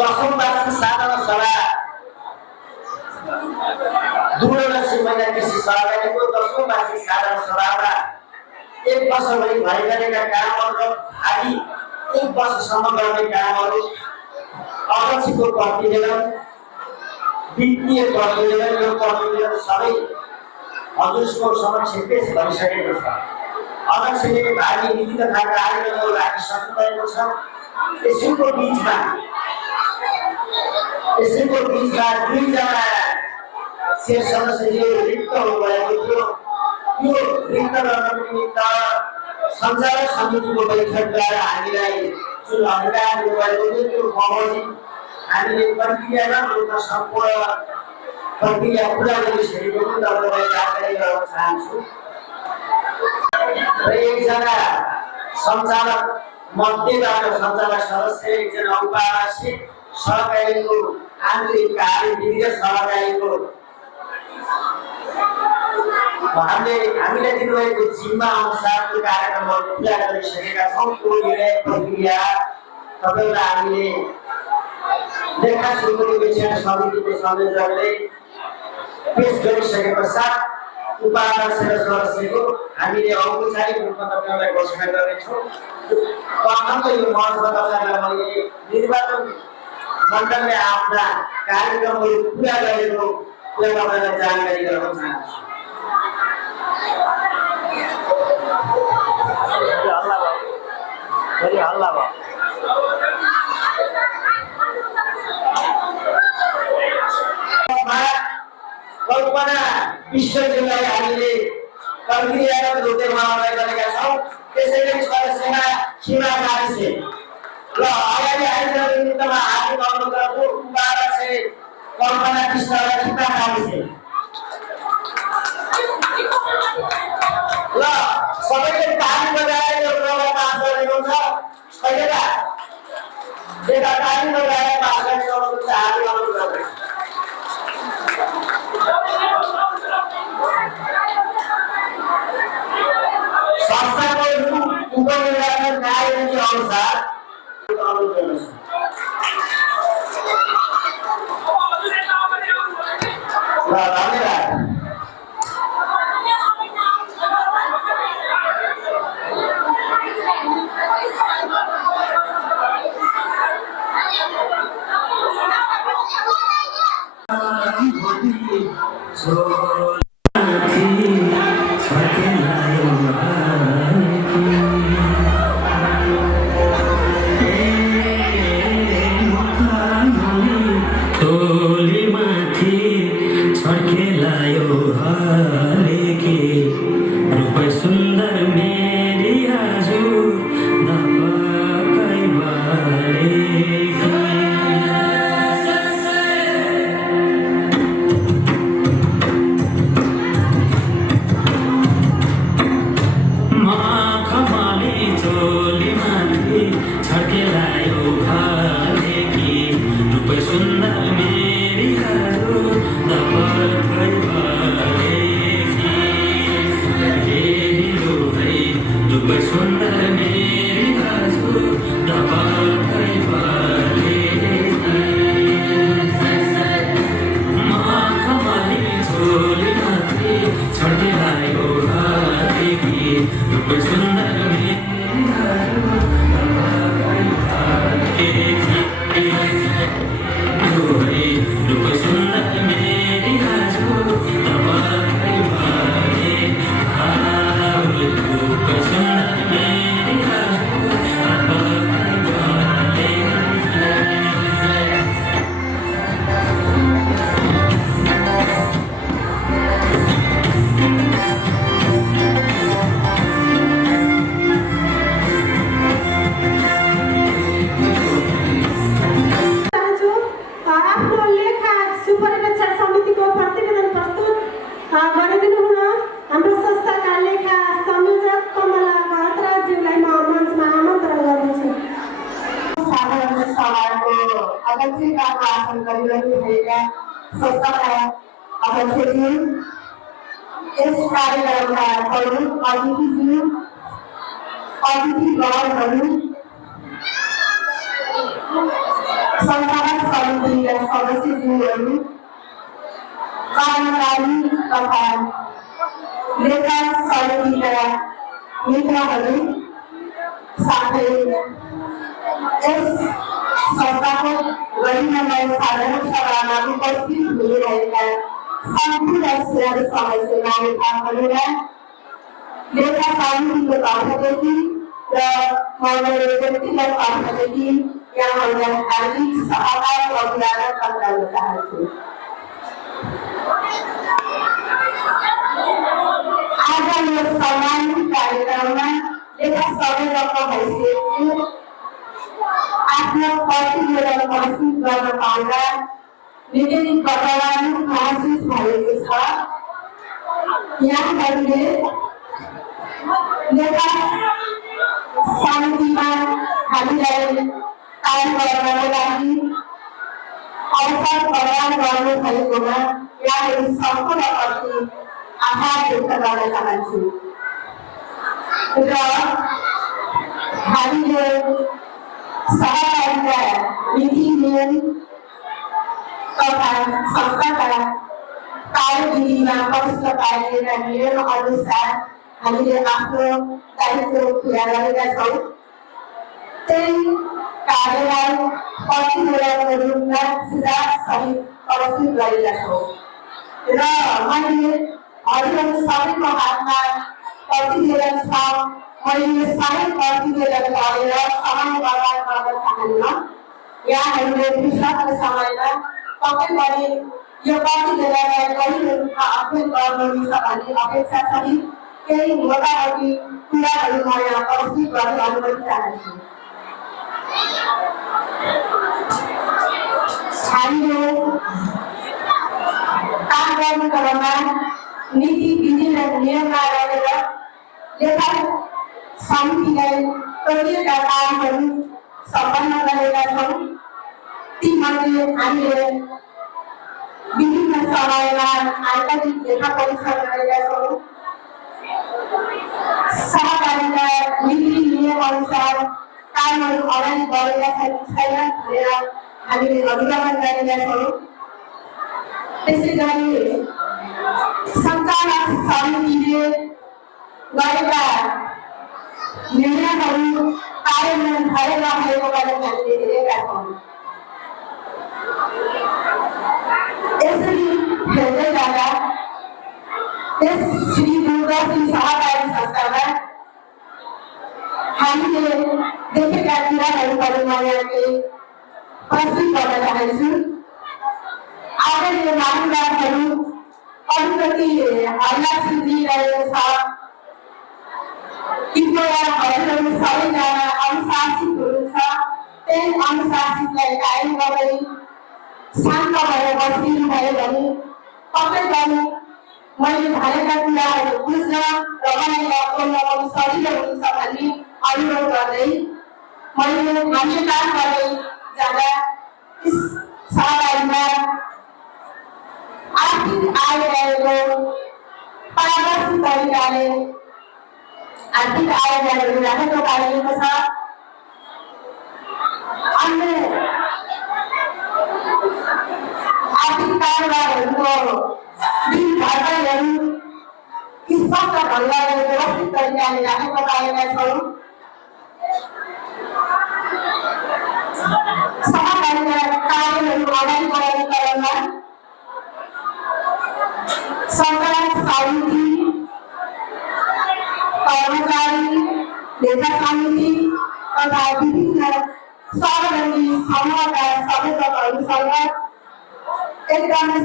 दसौं वार्षिक साधारण सभा दूरदर्शी महिला कृषि सहकारीको 10औं वार्षिक साधारण सभामा 1 वर्षभरि भइरहेका कामहरू र भावी 1 वर्षसम्म गर्ने कामहरू, अध्यक्षको प्रतिवेदन, वित्तीय प्रतिवेदन, यो प्रतिवेदन सबै हजुरको समक्ष पेश गरिसकेको छ। अध्यक्षले भावी नीति तथा कार्यक्रमहरू राखिसक्नु भएको छ। यसैको बिचमा दुईजना शेर सदस्यज्यू रिक्त हुनुभएको थियो। यो रिक्त गर्नको निमित्त सञ्चालक समितिको बैठकद्वारा हामीलाई जुन अधिकार दिनुभएको थियो त्यो बमोजिम हामीले प्रक्रियामा रूपमा सम्पूर्ण प्रक्रिया पुरा गरिसकेको पनि तपाईँलाई जानकारी गराउन चाहन्छु। र एकजना सञ्चालक मध्येबाट सञ्चालक सदस्य, एकजना उपाध्यक्ष, सहकारीको आन्तरिक कार्यविधि र सहकारीको हामीलाई दिनुभएको जिम्मा अनुसारको कार्यक्रमहरू पुरा गरिसकेका छौँ। त्यो निर्णय प्रक्रिया तपाईँलाई हामीले लेखा सुनिरीक्षण समितिको संयोजकले पेश गरिसके पश्चात उपाध्यक्ष र सदस्यको हामीले औपचारिक रूपमा तपाईँलाई घोषणा गर्नेछौँ। प्रथम यो मञ्चमा तपाईँलाई मैले निर्वाचन मण्डलले आफ्ना कार्यक्रमहरू पुरा गरेको कुरा तपाईँलाई जानकारी गराउन चाहन्छु। फेरि हल्ला भयो। कल्पना विश्वजीलाई हामीले प्रक्रियागत रूपले उहाँलाई गरेका छौँ। त्यसैले सीमा गाविस र अगाडि आइरहेको निमित्तमा हार्दिक अनुरोध गर्छु उहाँलाई चाहिँ कल्पना विश्वलाई सीमा गाविस ल सबैले ताली बजाएर यो प्रोग्राम पास गरेको छ। पहिला एउटा ताली बजाएर पास गरेको छ। हार्दिक अनुरोध गर्छु। संस्थाको उपनिर्वाचन कार्यनीति अनुसार अनुरोध गर्दछु। ल धन्यवाद। संचालक समितिका सदस्यज्यूहरू, कार्यकारी तथा लेखा समितिका मित्रहरू, साथै यस संस्थाको गरिमामय साधारण सभामा उपस्थित हुनुभएका सम्पूर्ण श्रेणी सदस्यहरूलाई लेखा समितिको तर्फदेखि र मैले व्यक्तिगत तर्फदेखि यहाँहरूलाई हार्दिक सहकार र अभिवादन टक्राउन चाहन्छु। आज यो सम्मानित कार्यक्रममा लेखा संयोजकको हैसियतले आफ्नो प्रतिवेदन प्रस्तुत गर्न पाउँदा निकै गौरवान्वित महसुस भएको छ। यहाँहरूले लेखा समितिमा हामीलाई काम गर्नको लागि अवसर प्रदान गर्नुभएकोमा यहाँहरू सम्पूर्णप्रति आभार व्यक्त गर्न चाहन्छु र हामीले सहकारिता नीति नियम तथा संस्थाका कार्यविधिमा प्रविष्ट पारिएका नियम अनुसार हामीले आफ्नो दायित्व पुरा गरेका छौँ। त्यही कार्यलाई प्रतिवेदनको रूपमा सुधारसहित प्रस्तुत गरेका छौँ र मैले हजुरहरू सबैको हातमा प्रतिवेदन छ मैले सबै प्रतिवेदन गरेर समय बर्बाद गर्न चाहन्न। यहाँहरूले विश्वासको समयमा पक्कै पनि यो प्रतिवेदनलाई गहिरो रूपमा अध्ययन गर्नुहुन्छ भन्ने अपेक्षा सहित केही मोटामोटी कुराहरू म यहाँ प्रस्तुत गर्न अनुमति चाहन्छु। हामीले काम गर्ने क्रममा नीति विधि र नियममा रहेर लेखा समितिलाई तोकिएका कामहरू सम्पन्न गरेका छौँ। तीमध्ये हामीले विभिन्न समयमा आन्तरिक लेखा परीक्षण गरेका छौँ। सहकारीका नीति नियम अनुसार कामहरू अगाडि बढेका छन् छैन भनेर हामीले अनुगमन गरेका छौँ। त्यसै गरी सञ्चालक समितिले गरेका निर्णयहरू कार्यान्वयन भएर नभएको पनि हामीले हेरेका छौँ। यसरी हेर्दै जाँदा यस श्री दूरदर्शी सहकारी संस्थामा हामीले देखेका कुराहरू म यहाँ केही प्रस्तुत गर्न चाहन्छु। आदरणीय मान्यताहरू अलिकति हल्लासिल दिइरहेको छ। कृपया हजुरहरू सबैजना अनुशासित हुनुहुन्छ। त्यही अनुशासितलाई कायम गर्दै शान्त भएर बसिदिनु भयो भने पक्कै पनि मैले भनेका कुराहरू बुझ्न र मलाई बोल्न पनि सजिलो हुन्छ भन्ने अनुरोध गर्दै मैले हामीले काम गर्दै जाँदा यस सहकारीमा आर्थिक आय रहेको पारदर्शी तरिकाले आर्थिक आयोजनहरू राखेको पाइएको छ। अन्य आर्थिक कारोबारहरूको बिल भर्पाईहरू स्पष्ट ढङ्गले व्यवस्थित तरिकाले राखेको पाएका छौँ। सहकारीका कार्यहरू अगाडि बढाउने क्रममा सञ्चालक समिति, कर्मचारी लेखा समिति तथा विभिन्न सहयोगी समूहका सदस्यहरूसँग एकदमै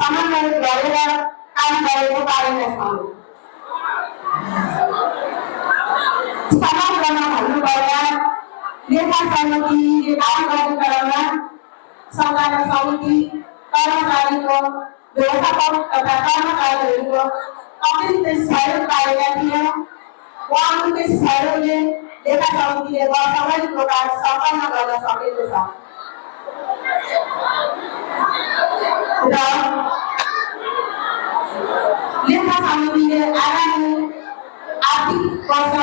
समन्वय गरेर काम गरेको पाएका छौँ। समग्रमा भन्नुपर्दा लेखा समितिले काम गर्ने क्रममा सञ्चालक समिति, कर्मचारीको व्यवस्थापक तथा कर्मचारीहरूको अतिरिक्त सहयोग पाएका थियौँ। उहाँहरूकै सहयोगले लेखा समितिले वर्षभरिको कार्य सम्पन्न गर्न सकेको छ र लेखा समितिले आगामी आर्थिक वर्ष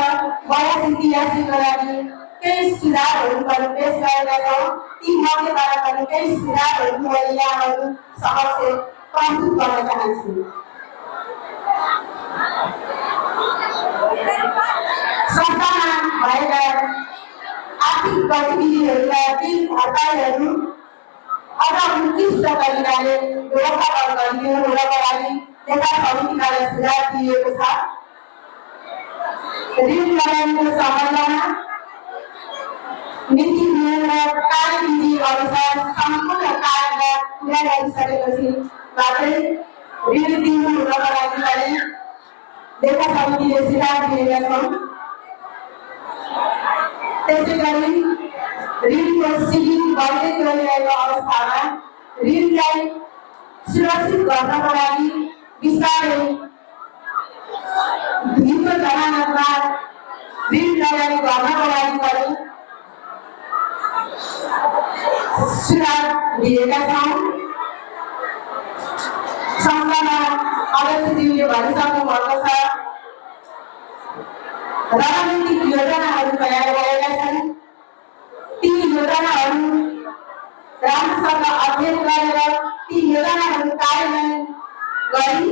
82-83 लागि केही सुधारहरू पनि पेश गरेका छौँ। ती मध्येबाट पनि केही सुधारहरू मैले यहाँहरू समक्ष प्रस्तुत गर्न चाहन्छु। संस्थामा भएका आर्थिक गतिविधिहरूका बिल भर्पाईहरू अझ उत्कृष्ट तरिकाले व्यवस्थापन गरिदिनु हुनको लागि लेखा समितिलाई सुझाव दिएको छ। ऋण लगानीको सम्बन्धमा नीति नियम र कार्यविधि अनुसार सम्पूर्ण कार्यलाई पुरा गरिसकेपछि मात्रै ऋण दिनु हुनको लागि पनि लेखा समितिले सुझाव दिएका छौँ। त्यसै गरी ऋणको सिलिङ बढ्दै गइरहेको अवस्थामा ऋणलाई सुरक्षित गर्नको लागि बिस्तारै ढिलो जमानतमा ऋण लगानी गर्नको लागि पनि सुझाव दिएका छौँ। संस्थामा अध्यक्षज्यूले भनिसक्नु भएको छ, रणनीतिक योजनाहरू तयार भएका छन्। ती योजनाहरू राम्रोसँग अध्ययन गरेर ती योजनाहरू कार्यान्वयन गरी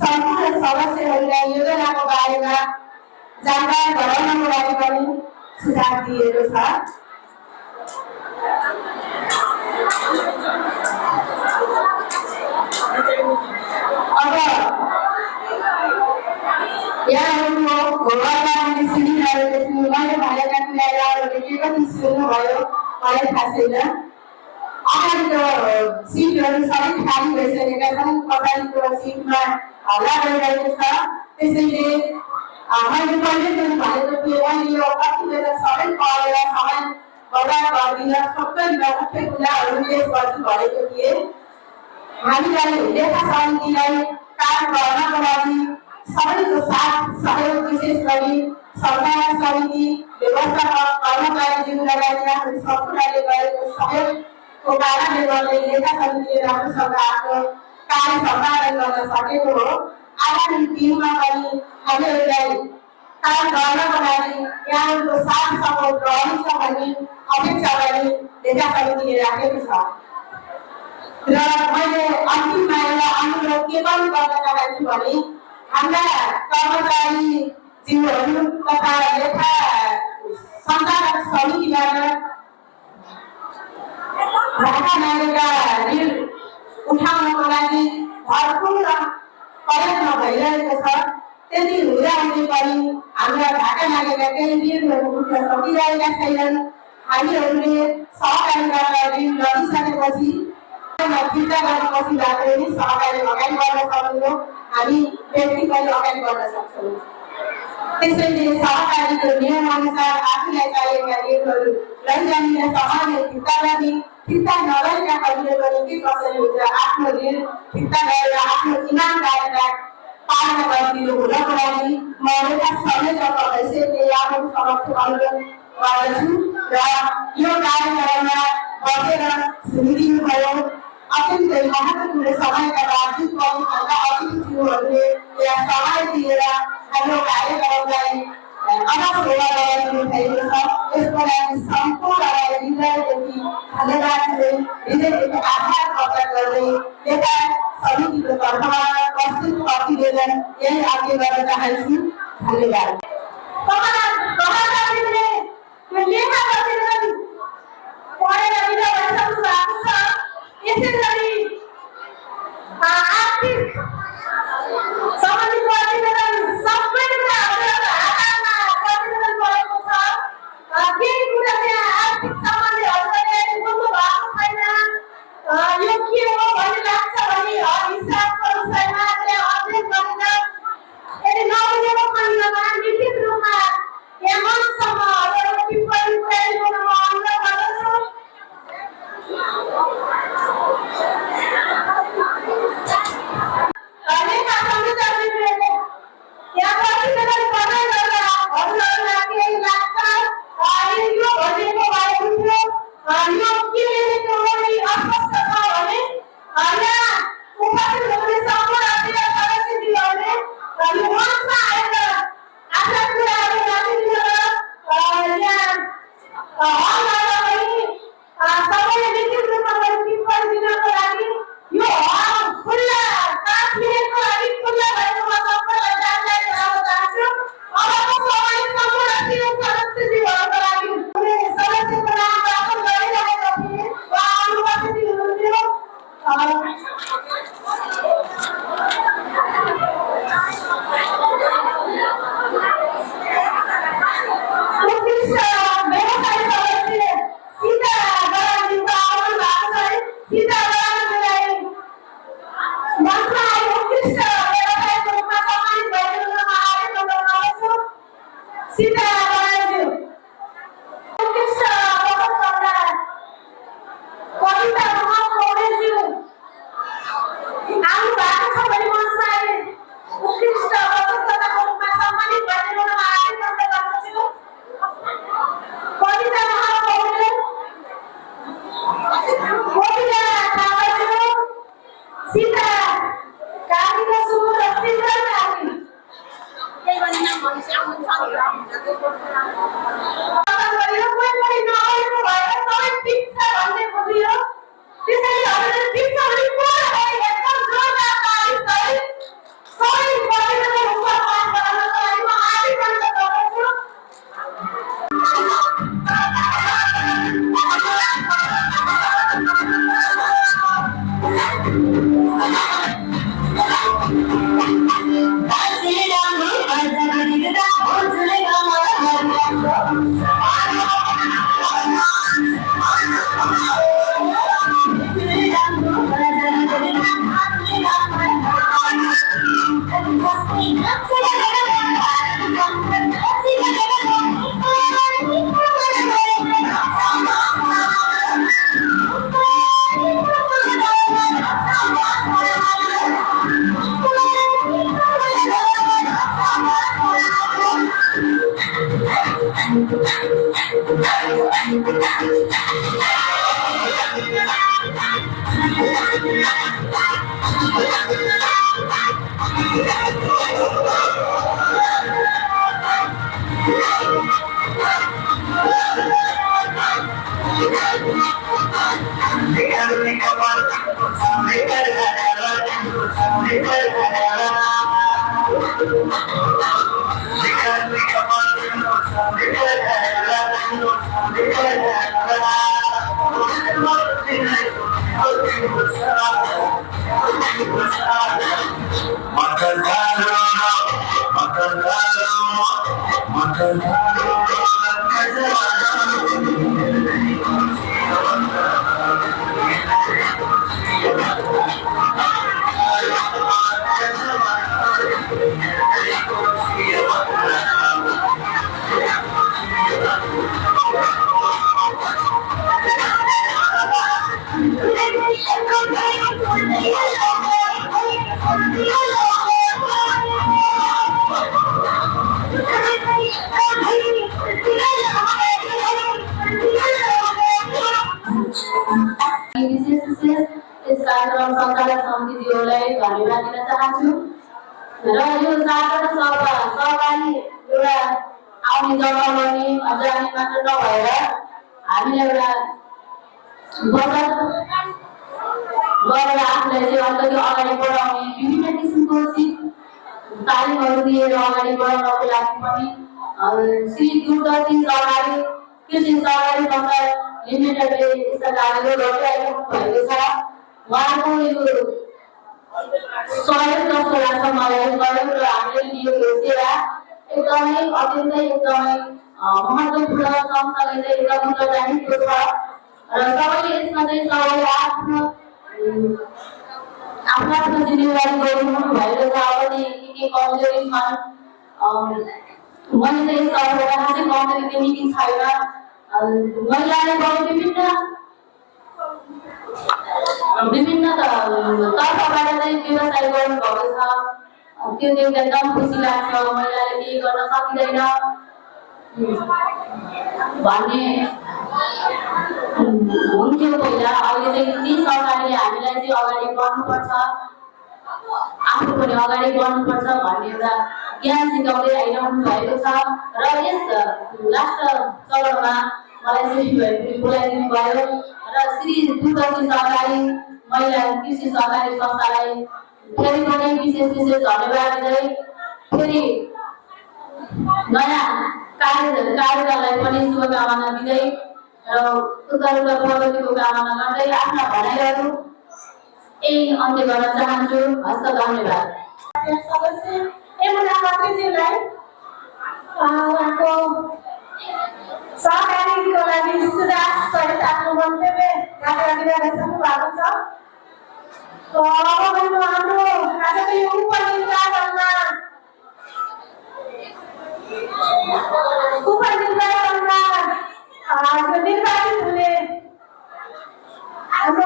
सम्पूर्ण सदस्यहरूलाई योजनाको बारेमा जानकारी गराउनको लागि पनि सुझाव दिएको छ। अब यहाँहरूको घोडा अनि सिडीहरू देख्नु मैले भनेका कुराहरूले के कति सुन्नुभयो मलाई थाहा छैन। अगाडिको सिटहरू सबै खाली भइसकेका छन्, पछाडिको सिटमा हल्ला भइरहेको छ। त्यसैले मैले पहिले पनि भनेको थिएँ, मैले यो कति बेला सबै पढेर समय बर्बाद गर्दिनँ, सबै मुख्य कुराहरू पेश गर्छु भनेको थिएँ। हामीलाई लेखा समितिलाई काम गर्नको लागि सबैको साथ सहयोग, विशेष गरी सरकार समिति व्यवस्थापक कर्मचारीज्यू लगायतका सम्पूर्णले गरेको सहयोगको कारणले गर्दै लेखा समितिले राम्रोसँग आफ्नो कार्य सम्पादन गर्न सकेको हो। आगामी दिनमा पनि हामीहरूलाई काम गर्नको लागि यहाँहरूको साथ सपोर्ट रहन्छ भन्ने अपेक्षा पनि लेखा समितिले राखेको छ। र मैले अन्तिममा एउटा अनुरोध के पनि गर्न चाहन्छु भने हाम्रा कर्मचारीज्यूहरू तथा लेखा सञ्चालक समितिबाट ढाका नागेका ऋण उठाउनको लागि भरपूर प्रयत्न भइरहेको छ। त्यति हुँदाहुँदै पनि हाम्रा ढाका नागेका केही ऋणहरू उठ्न सकिरहेका छैनन्। हामीहरूले सहकारीबाट ऋण लगिसकेपछि फिर्ता गर्नुपर्छिबाट पनि सहकारी अगाडि बढ्न सक्छौँ, हामी व्यक्ति पनि अगाडि बढ्न सक्छौँ। त्यसैले सहकारीको नियमअनुसार आफूलाई चाहिएका ऋणहरू लैजाने र सहरले फिर्ता गर्ने, फिर्ता नगरेका कहिले पनि के कसरी हुन्छ आफ्नो ऋण फिर्ता गरेर आफ्नो इमानदारीता पालना गरिदिनु हुनको लागि म लेखा संयोजक हैसियतले यहाँको समक्ष अनुरोध गर्दछु। र यो कार्यक्रममा बसेर सुनिदिनुभयो। अत्यन्तै महत्त्वपूर्ण समयका बावजुद पनि हाम्रा अतिथिज्यूहरूले यहाँ समय दिएर हाम्रो कार्यक्रमलाई अझ सेवा गरिदिनु भएको छ। यसको लागि सम्पूर्णलाई हृदयदेखि धन्यवाद दिँदै, हृदयदेखि आभार प्रकट गर्दै लेखा समितिको तर्फबाट प्रस्तुत प्रतिवेदन यही अघि गर्न चाहन्छु। धन्यवाद। लेखा प्रतिवेदन पढेर बिदा भइसक्नु भएको छ। यसै गरी आर्थिक सम्बन्धी प्रतिवेदन सबै कुराहरू आधारमा प्रतिवेदन परेको छ। केही कुरा त्यहाँ आर्थिक सम्बन्धीहरूले बोल्नु भएको छैन। यो के हो भन्ने लाग्छ भने हिसाबको विषयमा त्यहाँ अध्ययन गरेर यदि नबुझेको खण्डमा लिखित रूपमा यहाँ मञ्चसम्म एउटा टिप्पणी पुर्याइदिनु म अनुरोध गर्दछु। लेखा संयोजकले यहाँ प्रतिवेदन पढ्दै गर्दा हजुरहरूलाई केही लाग्छ यो भनेको भए हुन्थ्यो, यो के लेखेको हो नि अस्पष्ट छ भने यहाँ उपस्थित हुने सम्पूर्ण अध्यक्ष सदस्यज्यूहरूले यो मञ्चमा आएर आफ्ना कुराहरू राखिदिनु र यहाँ हलबाट पनि सबैले लिखित रूपमा टिप्पणी दिनको लागि यो हल खुल्ला काठिएको लागि खुल्ला भएको म सबैलाई जानकारी गराउन चाहन्छु। अबको समय सम्पूर्ण सदस्यज्यूहरूको लागि सदस्यको नाम दाखल गरिरहेका थिए, उहाँ अनुपस्थित हुनुहुन्थ्यो। उत्कृष्ट व्यवसाय सदस्य सीता बराज्यूको आह्वान भएको छ है। सीता बराज्यूलाई मञ्चमा आई उत्कृष्ट व्यवसायको रूपमा सम्मानित भइदिनुमा आवेदन गर्दछु। सीता बराज्यू। उत्कृष्ट प्रबन्धकर्ता कविता मोहन पौडेलज्यू आउनु भएको छ भने मञ्चमा आई उत्कृष्ट प्रबन्धकर्ताको रूपमा सम्मानित भइदिनुमा आवेदन गर्दछु। कविता मोहन पौडेल, कविता थापाज्यू, सीता कार्तिक सुमन र सिमरन कार्की। केही पनि नाम भनिसक्नु यो कोही पनि नआएको भएर सबै ठिक छ भन्ने बुझियो। त्यसैले हजुरले ठिक छ भने पुरालाई एकदम जोरदार तालिमसहित सबै प्रतिवेदन रूपमा पास गराउनको लागि म आवेदन गर्दछु। Thank you. विशेष यस कार्यक्रम सञ्चालक समितिज्यूहरूलाई धन्यवाद दिन चाहन्छु र यो साधारण सहकारी एउटा आउने जग्गामा जाने मात्र नभएर हामीले एउटा बचत गरेर आफूलाई चाहिँ अलिकति अगाडि बढाउने विभिन्न किसिमको तालिमहरू दिएर अगाडि बढाउनको लागि पनि श्री दुर्गाजी सहकारी कृषि सहकारी संस्था लिमिटेडले यस्ता कार्यहरू गरिरहेको भएको छ। उहाँको यो सहयोग जस्तो लाग्छ मलाई, सहयोग र हामीले लिएको सेवा एकदमै अत्यन्तै एकदमै महत्त्वपूर्ण संस्थाले चाहिँ एकदम उत्तरदायित्व छ र सबैले यसमा चाहिँ सबैले आफ्नो जिम्मेवारी गर्नु भएको छ। अब के कमजोरी छन् मैले चाहिँ यसको खासै कमजोरी देखेकी छैन। महिलाले पनि विभिन्न तर्फबाट चाहिँ व्यवसाय गर्नुभएको छ, त्यो देख्दा एकदम खुसी लाग्छ। महिलाले केही गर्न सकिँदैन भन्ने हुन्थ्यो पहिला, अहिले चाहिँ ती सरकारले हामीलाई चाहिँ अगाडि बढ्नुपर्छ, आफू पनि अगाडि बढ्नुपर्छ भन्ने एउटा ज्ञान सिकाउँदै आइरहनु भएको छ। र यस लास्ट चरणमा मलाई चाहिँ बोलाइदिनु भयो र श्री दुर्गाजी सहकारी महिला कृषि सहकारी संस्थालाई फेरि पनि विशेष धन्यवाद दिँदै फेरि नयाँ कार्यकाललाई पनि शुभकामना दिँदै र उत्तरोत्तर प्रगतिको कामना गर्दै आफ्ना भनाइहरू यही अन्त्य गर्न चाहन्छु। हस्त धन्यवाद। सदस्य यमुना मन्त्रीज्यूलाई उहाँको सहकारीको लागि सुझाव सहित आफ्नो मन्तव्य राख्न दिइरहेको भएको छ। अब हाम्रो आजको यो उपनिर्वाचनमा निर्वाचित हुने हाम्रो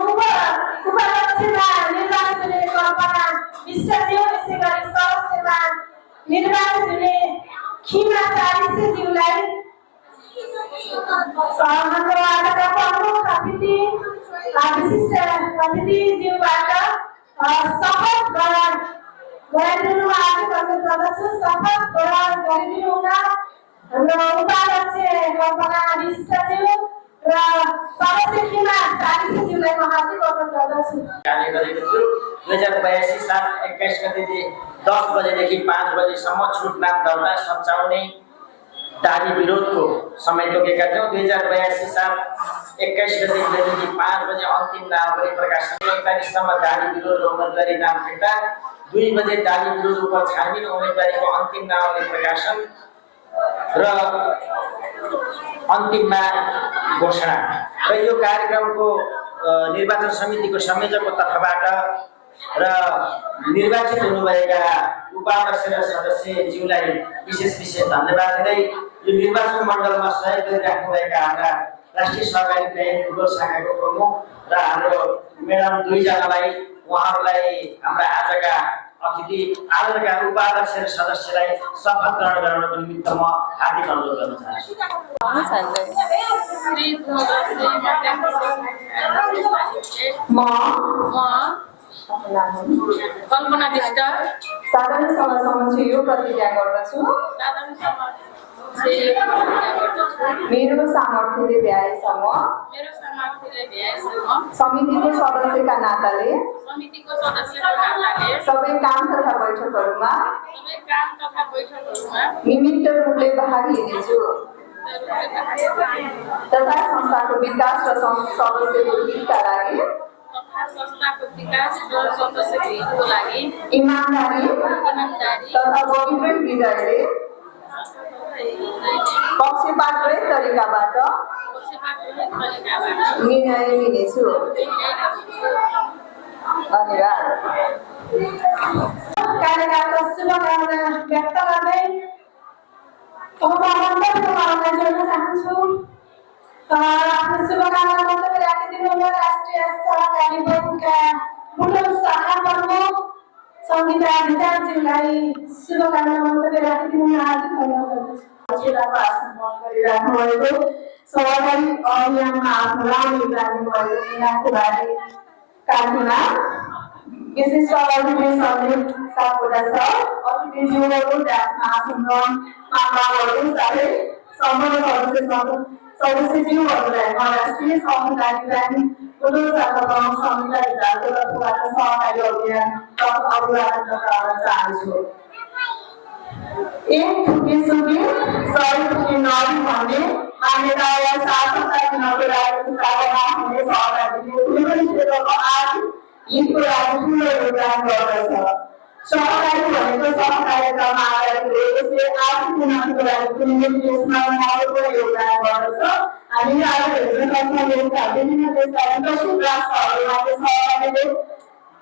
उपाध्यक्षमा निर्वाचित हुने कल्पना विष्टज्यू, यसै गरी सदस्यमा निर्वाचित हुने खिमा चालिसेज्यूलाई हाम्रो आजका प्रमुख अतिथि विशिष्ट अतिथिज्यूबाट शपथ ग्रहण गराइदिनु आग्रह गर्दछु। शपथ ग्रहण गरिदिनु हुन हाम्रो उपाध्यक्ष कल्पना विष्टज्यू र सदस्य खिमा चालिसेज्यूलाई म हार्दिक अनुरोध गर्दछु। कार्य गरेको छु। 2082 साल 21 गतेदेखि 10 बजेदेखि 5 बजेसम्म छुट नाम दर्ता सच्याउने दाबी विरोधको समय तोकेका थियौँ। 2082 साल 21 गतेदेखि 5 बजे अन्तिम नामावली प्रकाशन, 41 सम्म दाबी विरोध र उम्मेदवारी नाम फिर्ता, 2 बजे दाबी विरोध उप छानबिन उम्मेदवारीको अन्तिम नामावली प्रकाशन र अन्तिममा घोषणा। र यो कार्यक्रमको निर्वाचन समितिको संयोजकको तर्फबाट र निर्वाचित हुनुभएका उपाध्यक्ष र सदस्यज्यूलाई विशेष विशेष धन्यवाद दिँदै यो निर्वाचन मण्डलमा सहयोग गरिराख्नुभएका हाम्रा राष्ट्रिय सहकारी ब्याङ्क ठुलो शाखाको प्रमुख र हाम्रो म्याडम दुईजनालाई उहाँहरूलाई हाम्रा आजका अतिथि आजका उपाध्यक्ष र सदस्यलाई शपथ ग्रहण गराउनको निमित्त म हार्दिक अनुरोध गर्न चाहन्छु। कल्पना विष्ट साधारण सभा समक्ष यो प्रतिज्ञा गर्दछु मेरो सामर्थ्यले भ्याएसम्म समितिको सदस्यका नाताले सबै काम तथा बैठकहरूमा नियमित रूपले भाग लिनेछु तथा संस्थाको विकास र सदस्यको हितका लागि इमानदारी तथा पवित्र हृदयले पक्षपातरहित तरिकाबाट निर्णय लिनेछु। धन्यवाद। कार्यकालको शुभकामना व्यक्त गर्दै म मन्तव्यमा जोड्न चाहन्छु। आफ्नो शुभकामना मन्तव्य राखिदिनु राष्ट्रिय सहकारी बैङ्कका बुटोल शाखा प्रमुख सङ्गीता अधिकारीज्यूलाई शुभकामना मन्तव्य राखिदिनु हार्दिक अनुरोध गर्दछु। जिल्लाको आसन गरिराख्नु भएको सहकारी अभियानमा आफ्नो राम्रो योगदान दिनुभएको यहाँको भाइ कारखाना विशिष्ट अतिथि समेत 7 वटा छ। अतिथिज्यूहरूको डाँसमा आसन ग्रहण माग्दै साथै सम्बन्धित सदस्यज्यूहरूलाई म राष्ट्रिय सहकारी ब्याङ्क बुटोल शाखा प्रमुख सङ्गीता अधिकारीको तर्फबाट सहकारी अभियान अभिवादन गर्न चाहन्छु। एक थुकी सुकी 100 थुकी नदी भन्ने मान्यतालाई सार्थकता दिनको लागि स्थापना हुने सहकारीले कुनै पनि क्षेत्रको आर्थिक हितको लागि ठुलो योगदान गर्दछ। सहकारी भनेको सहकारितामा आधारित हो। यसले आर्थिक उन्नतिको लागि कुनै पनि देशमा महत्त्वपूर्ण योगदान गर्दछ। हामीले आज हेर्न सक्छौँ देशका विभिन्न देशका विकसित राष्ट्रहरूमा सहकारीले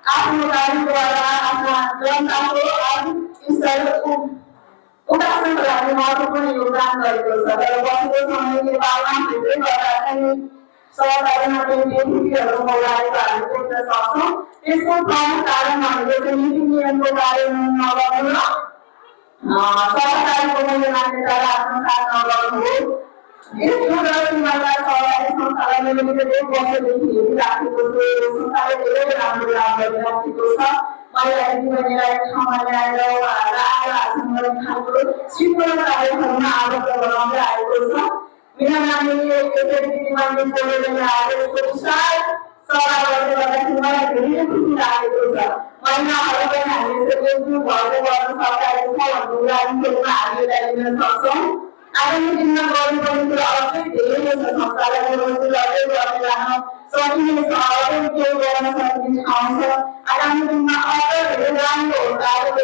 आफ्नो कार्यद्वारा आफ्ना जनताको आर्थिक स्तर उठाउनको लागि महत्त्वपूर्ण योगदान गरेको छ। तर पछिल्लो समय नेपालमा हुँदै गर्दा चाहिँ सहकारीमा केही नीतिहरूको लागेको हामी देख्न सक्छौँ। यसको प्रमुख कारण भनेको चाहिँ नीति नियमको कार्यान्वयन नगर्नु र सहकारीको मूल्य मान्यतालाई आत्मसात नगर्नु हो। यस दूरदर्शीमा सहकारी संस्थालाई मैले 1 वर्षदेखि हेरिराखेको छु। यो संस्थाले धेरै राम्रो काम गरिराखेको छ। महिलालाई दिदीबहिनीलाई ठाउँमा ल्याएर उहाँहरूलाई आसन गर्ने खालको सिङ्गल कार्यक्रममा आबद्ध गराउँदै आएको छ। मेरा नानीले यसरी दिदीबहिनी बोलेर ल्याएर यसको विशाल सभा गर्दै गर्दाखेरि मलाई धेरै खुसी लागेको छ। महिलाहरूलाई पनि हामीले यसरी एकजुट भएर गर्न सकिरहेको छ भन्ने कुरामा हामीले लिन सक्छौँ। आगामी दिनमा गर्नुपर्ने कुरा अझै धेरै छ। संस्थालाई मजबुत गर्दै गर्ने जान सकिने छ। अझै केही गर्न सकिने ठाउँ छ। आगामी दिनमा अझ धेरै राम्रो हुन्छ। आजको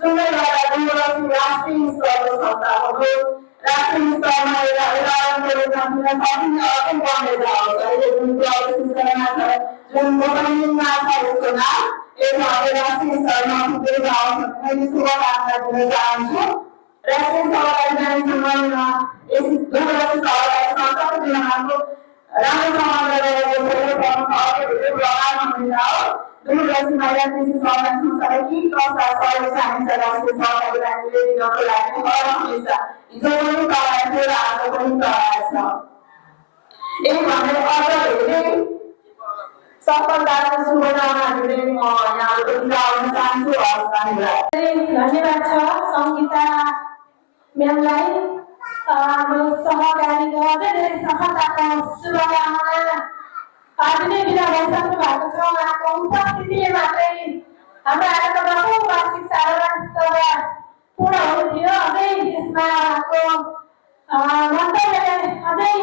सुन्दै गर्दा दूरदर्शी राष्ट्रिय स्तरको संस्था हो। राष्ट्रिय स्तरमा एउटा उदाहरणको रूपमा दिन सकिने अझै बन्दै जाओस्। अहिले जुन सूचना छ जुन मोबाइलमा छ यसको नाम यो राष्ट्रिय स्तरमा पुग्दै जाओस् मैले शुभकामना दिन चाहन्छु। राष्ट्रिय सहकारी ब्याङ्क सम्बन्धमा यस दूरदर्शी सहकारी संस्थाको दिनको राम्रो सम्बन्ध रहेको छ। अझै धेरै प्रभावमा हुन जाओस्। दूरदर्शी महिला कृषि सहकारी संस्थालाई के कस्ता सहयोग चाहिन्छ राष्ट्रिय सहकारी ब्याङ्कले दिनको लागि हरहमेसा हिजो पनि कराएको थियो र आज पनि कराएको छ। एकभन्दा अझ धेरै सफलताको शुभकामना दिँदै म यहाँबाट बिदा हुन चाहन्छु। धन्यवाद। धन्यवाद छ सङ्गीता म्यामलाई। हाम्रो सहकारीको अझै धेरै सफलताको शुभकामना। आज नै बिदा भइसक्नु भएको छ। उहाँको उपस्थितिले मात्रै हाम्रो आजको 10औं वार्षिक साधारण सभा पूर्ण हुने थियो। अझै यसमा उहाँको मन्तव्यले अझै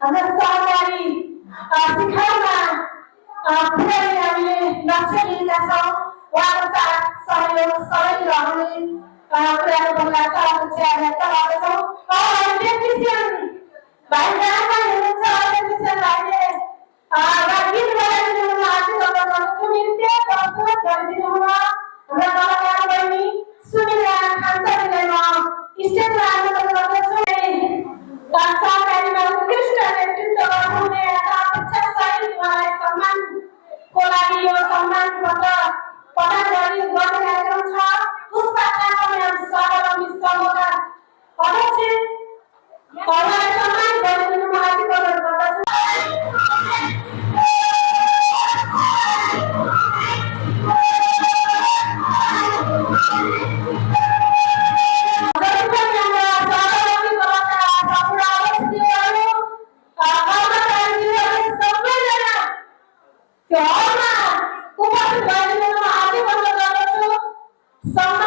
हाम्रो सहकारी शिखरमा पुर्याउने हामीले लक्ष्य लिएका छौँ। उहाँको साथ सहयोग सबै रहने कुराको बदला छ। अध्यक्ष व्यक्त गर्दछौँ। टेक्निसियन भाइ जहाँमा हुनुहुन्छ टेक्निसियन भाइले गीत गाइदिनु हुन हार्दिक अनुरोध गर्दछु। नृत्य प्रस्तुत गरिदिनु हुन र समिति समूहका अध्यक्ष तरुणलाई सम्मान गरिदिनुमा हार्दिक अनुरोध गर्दछु। सम्मान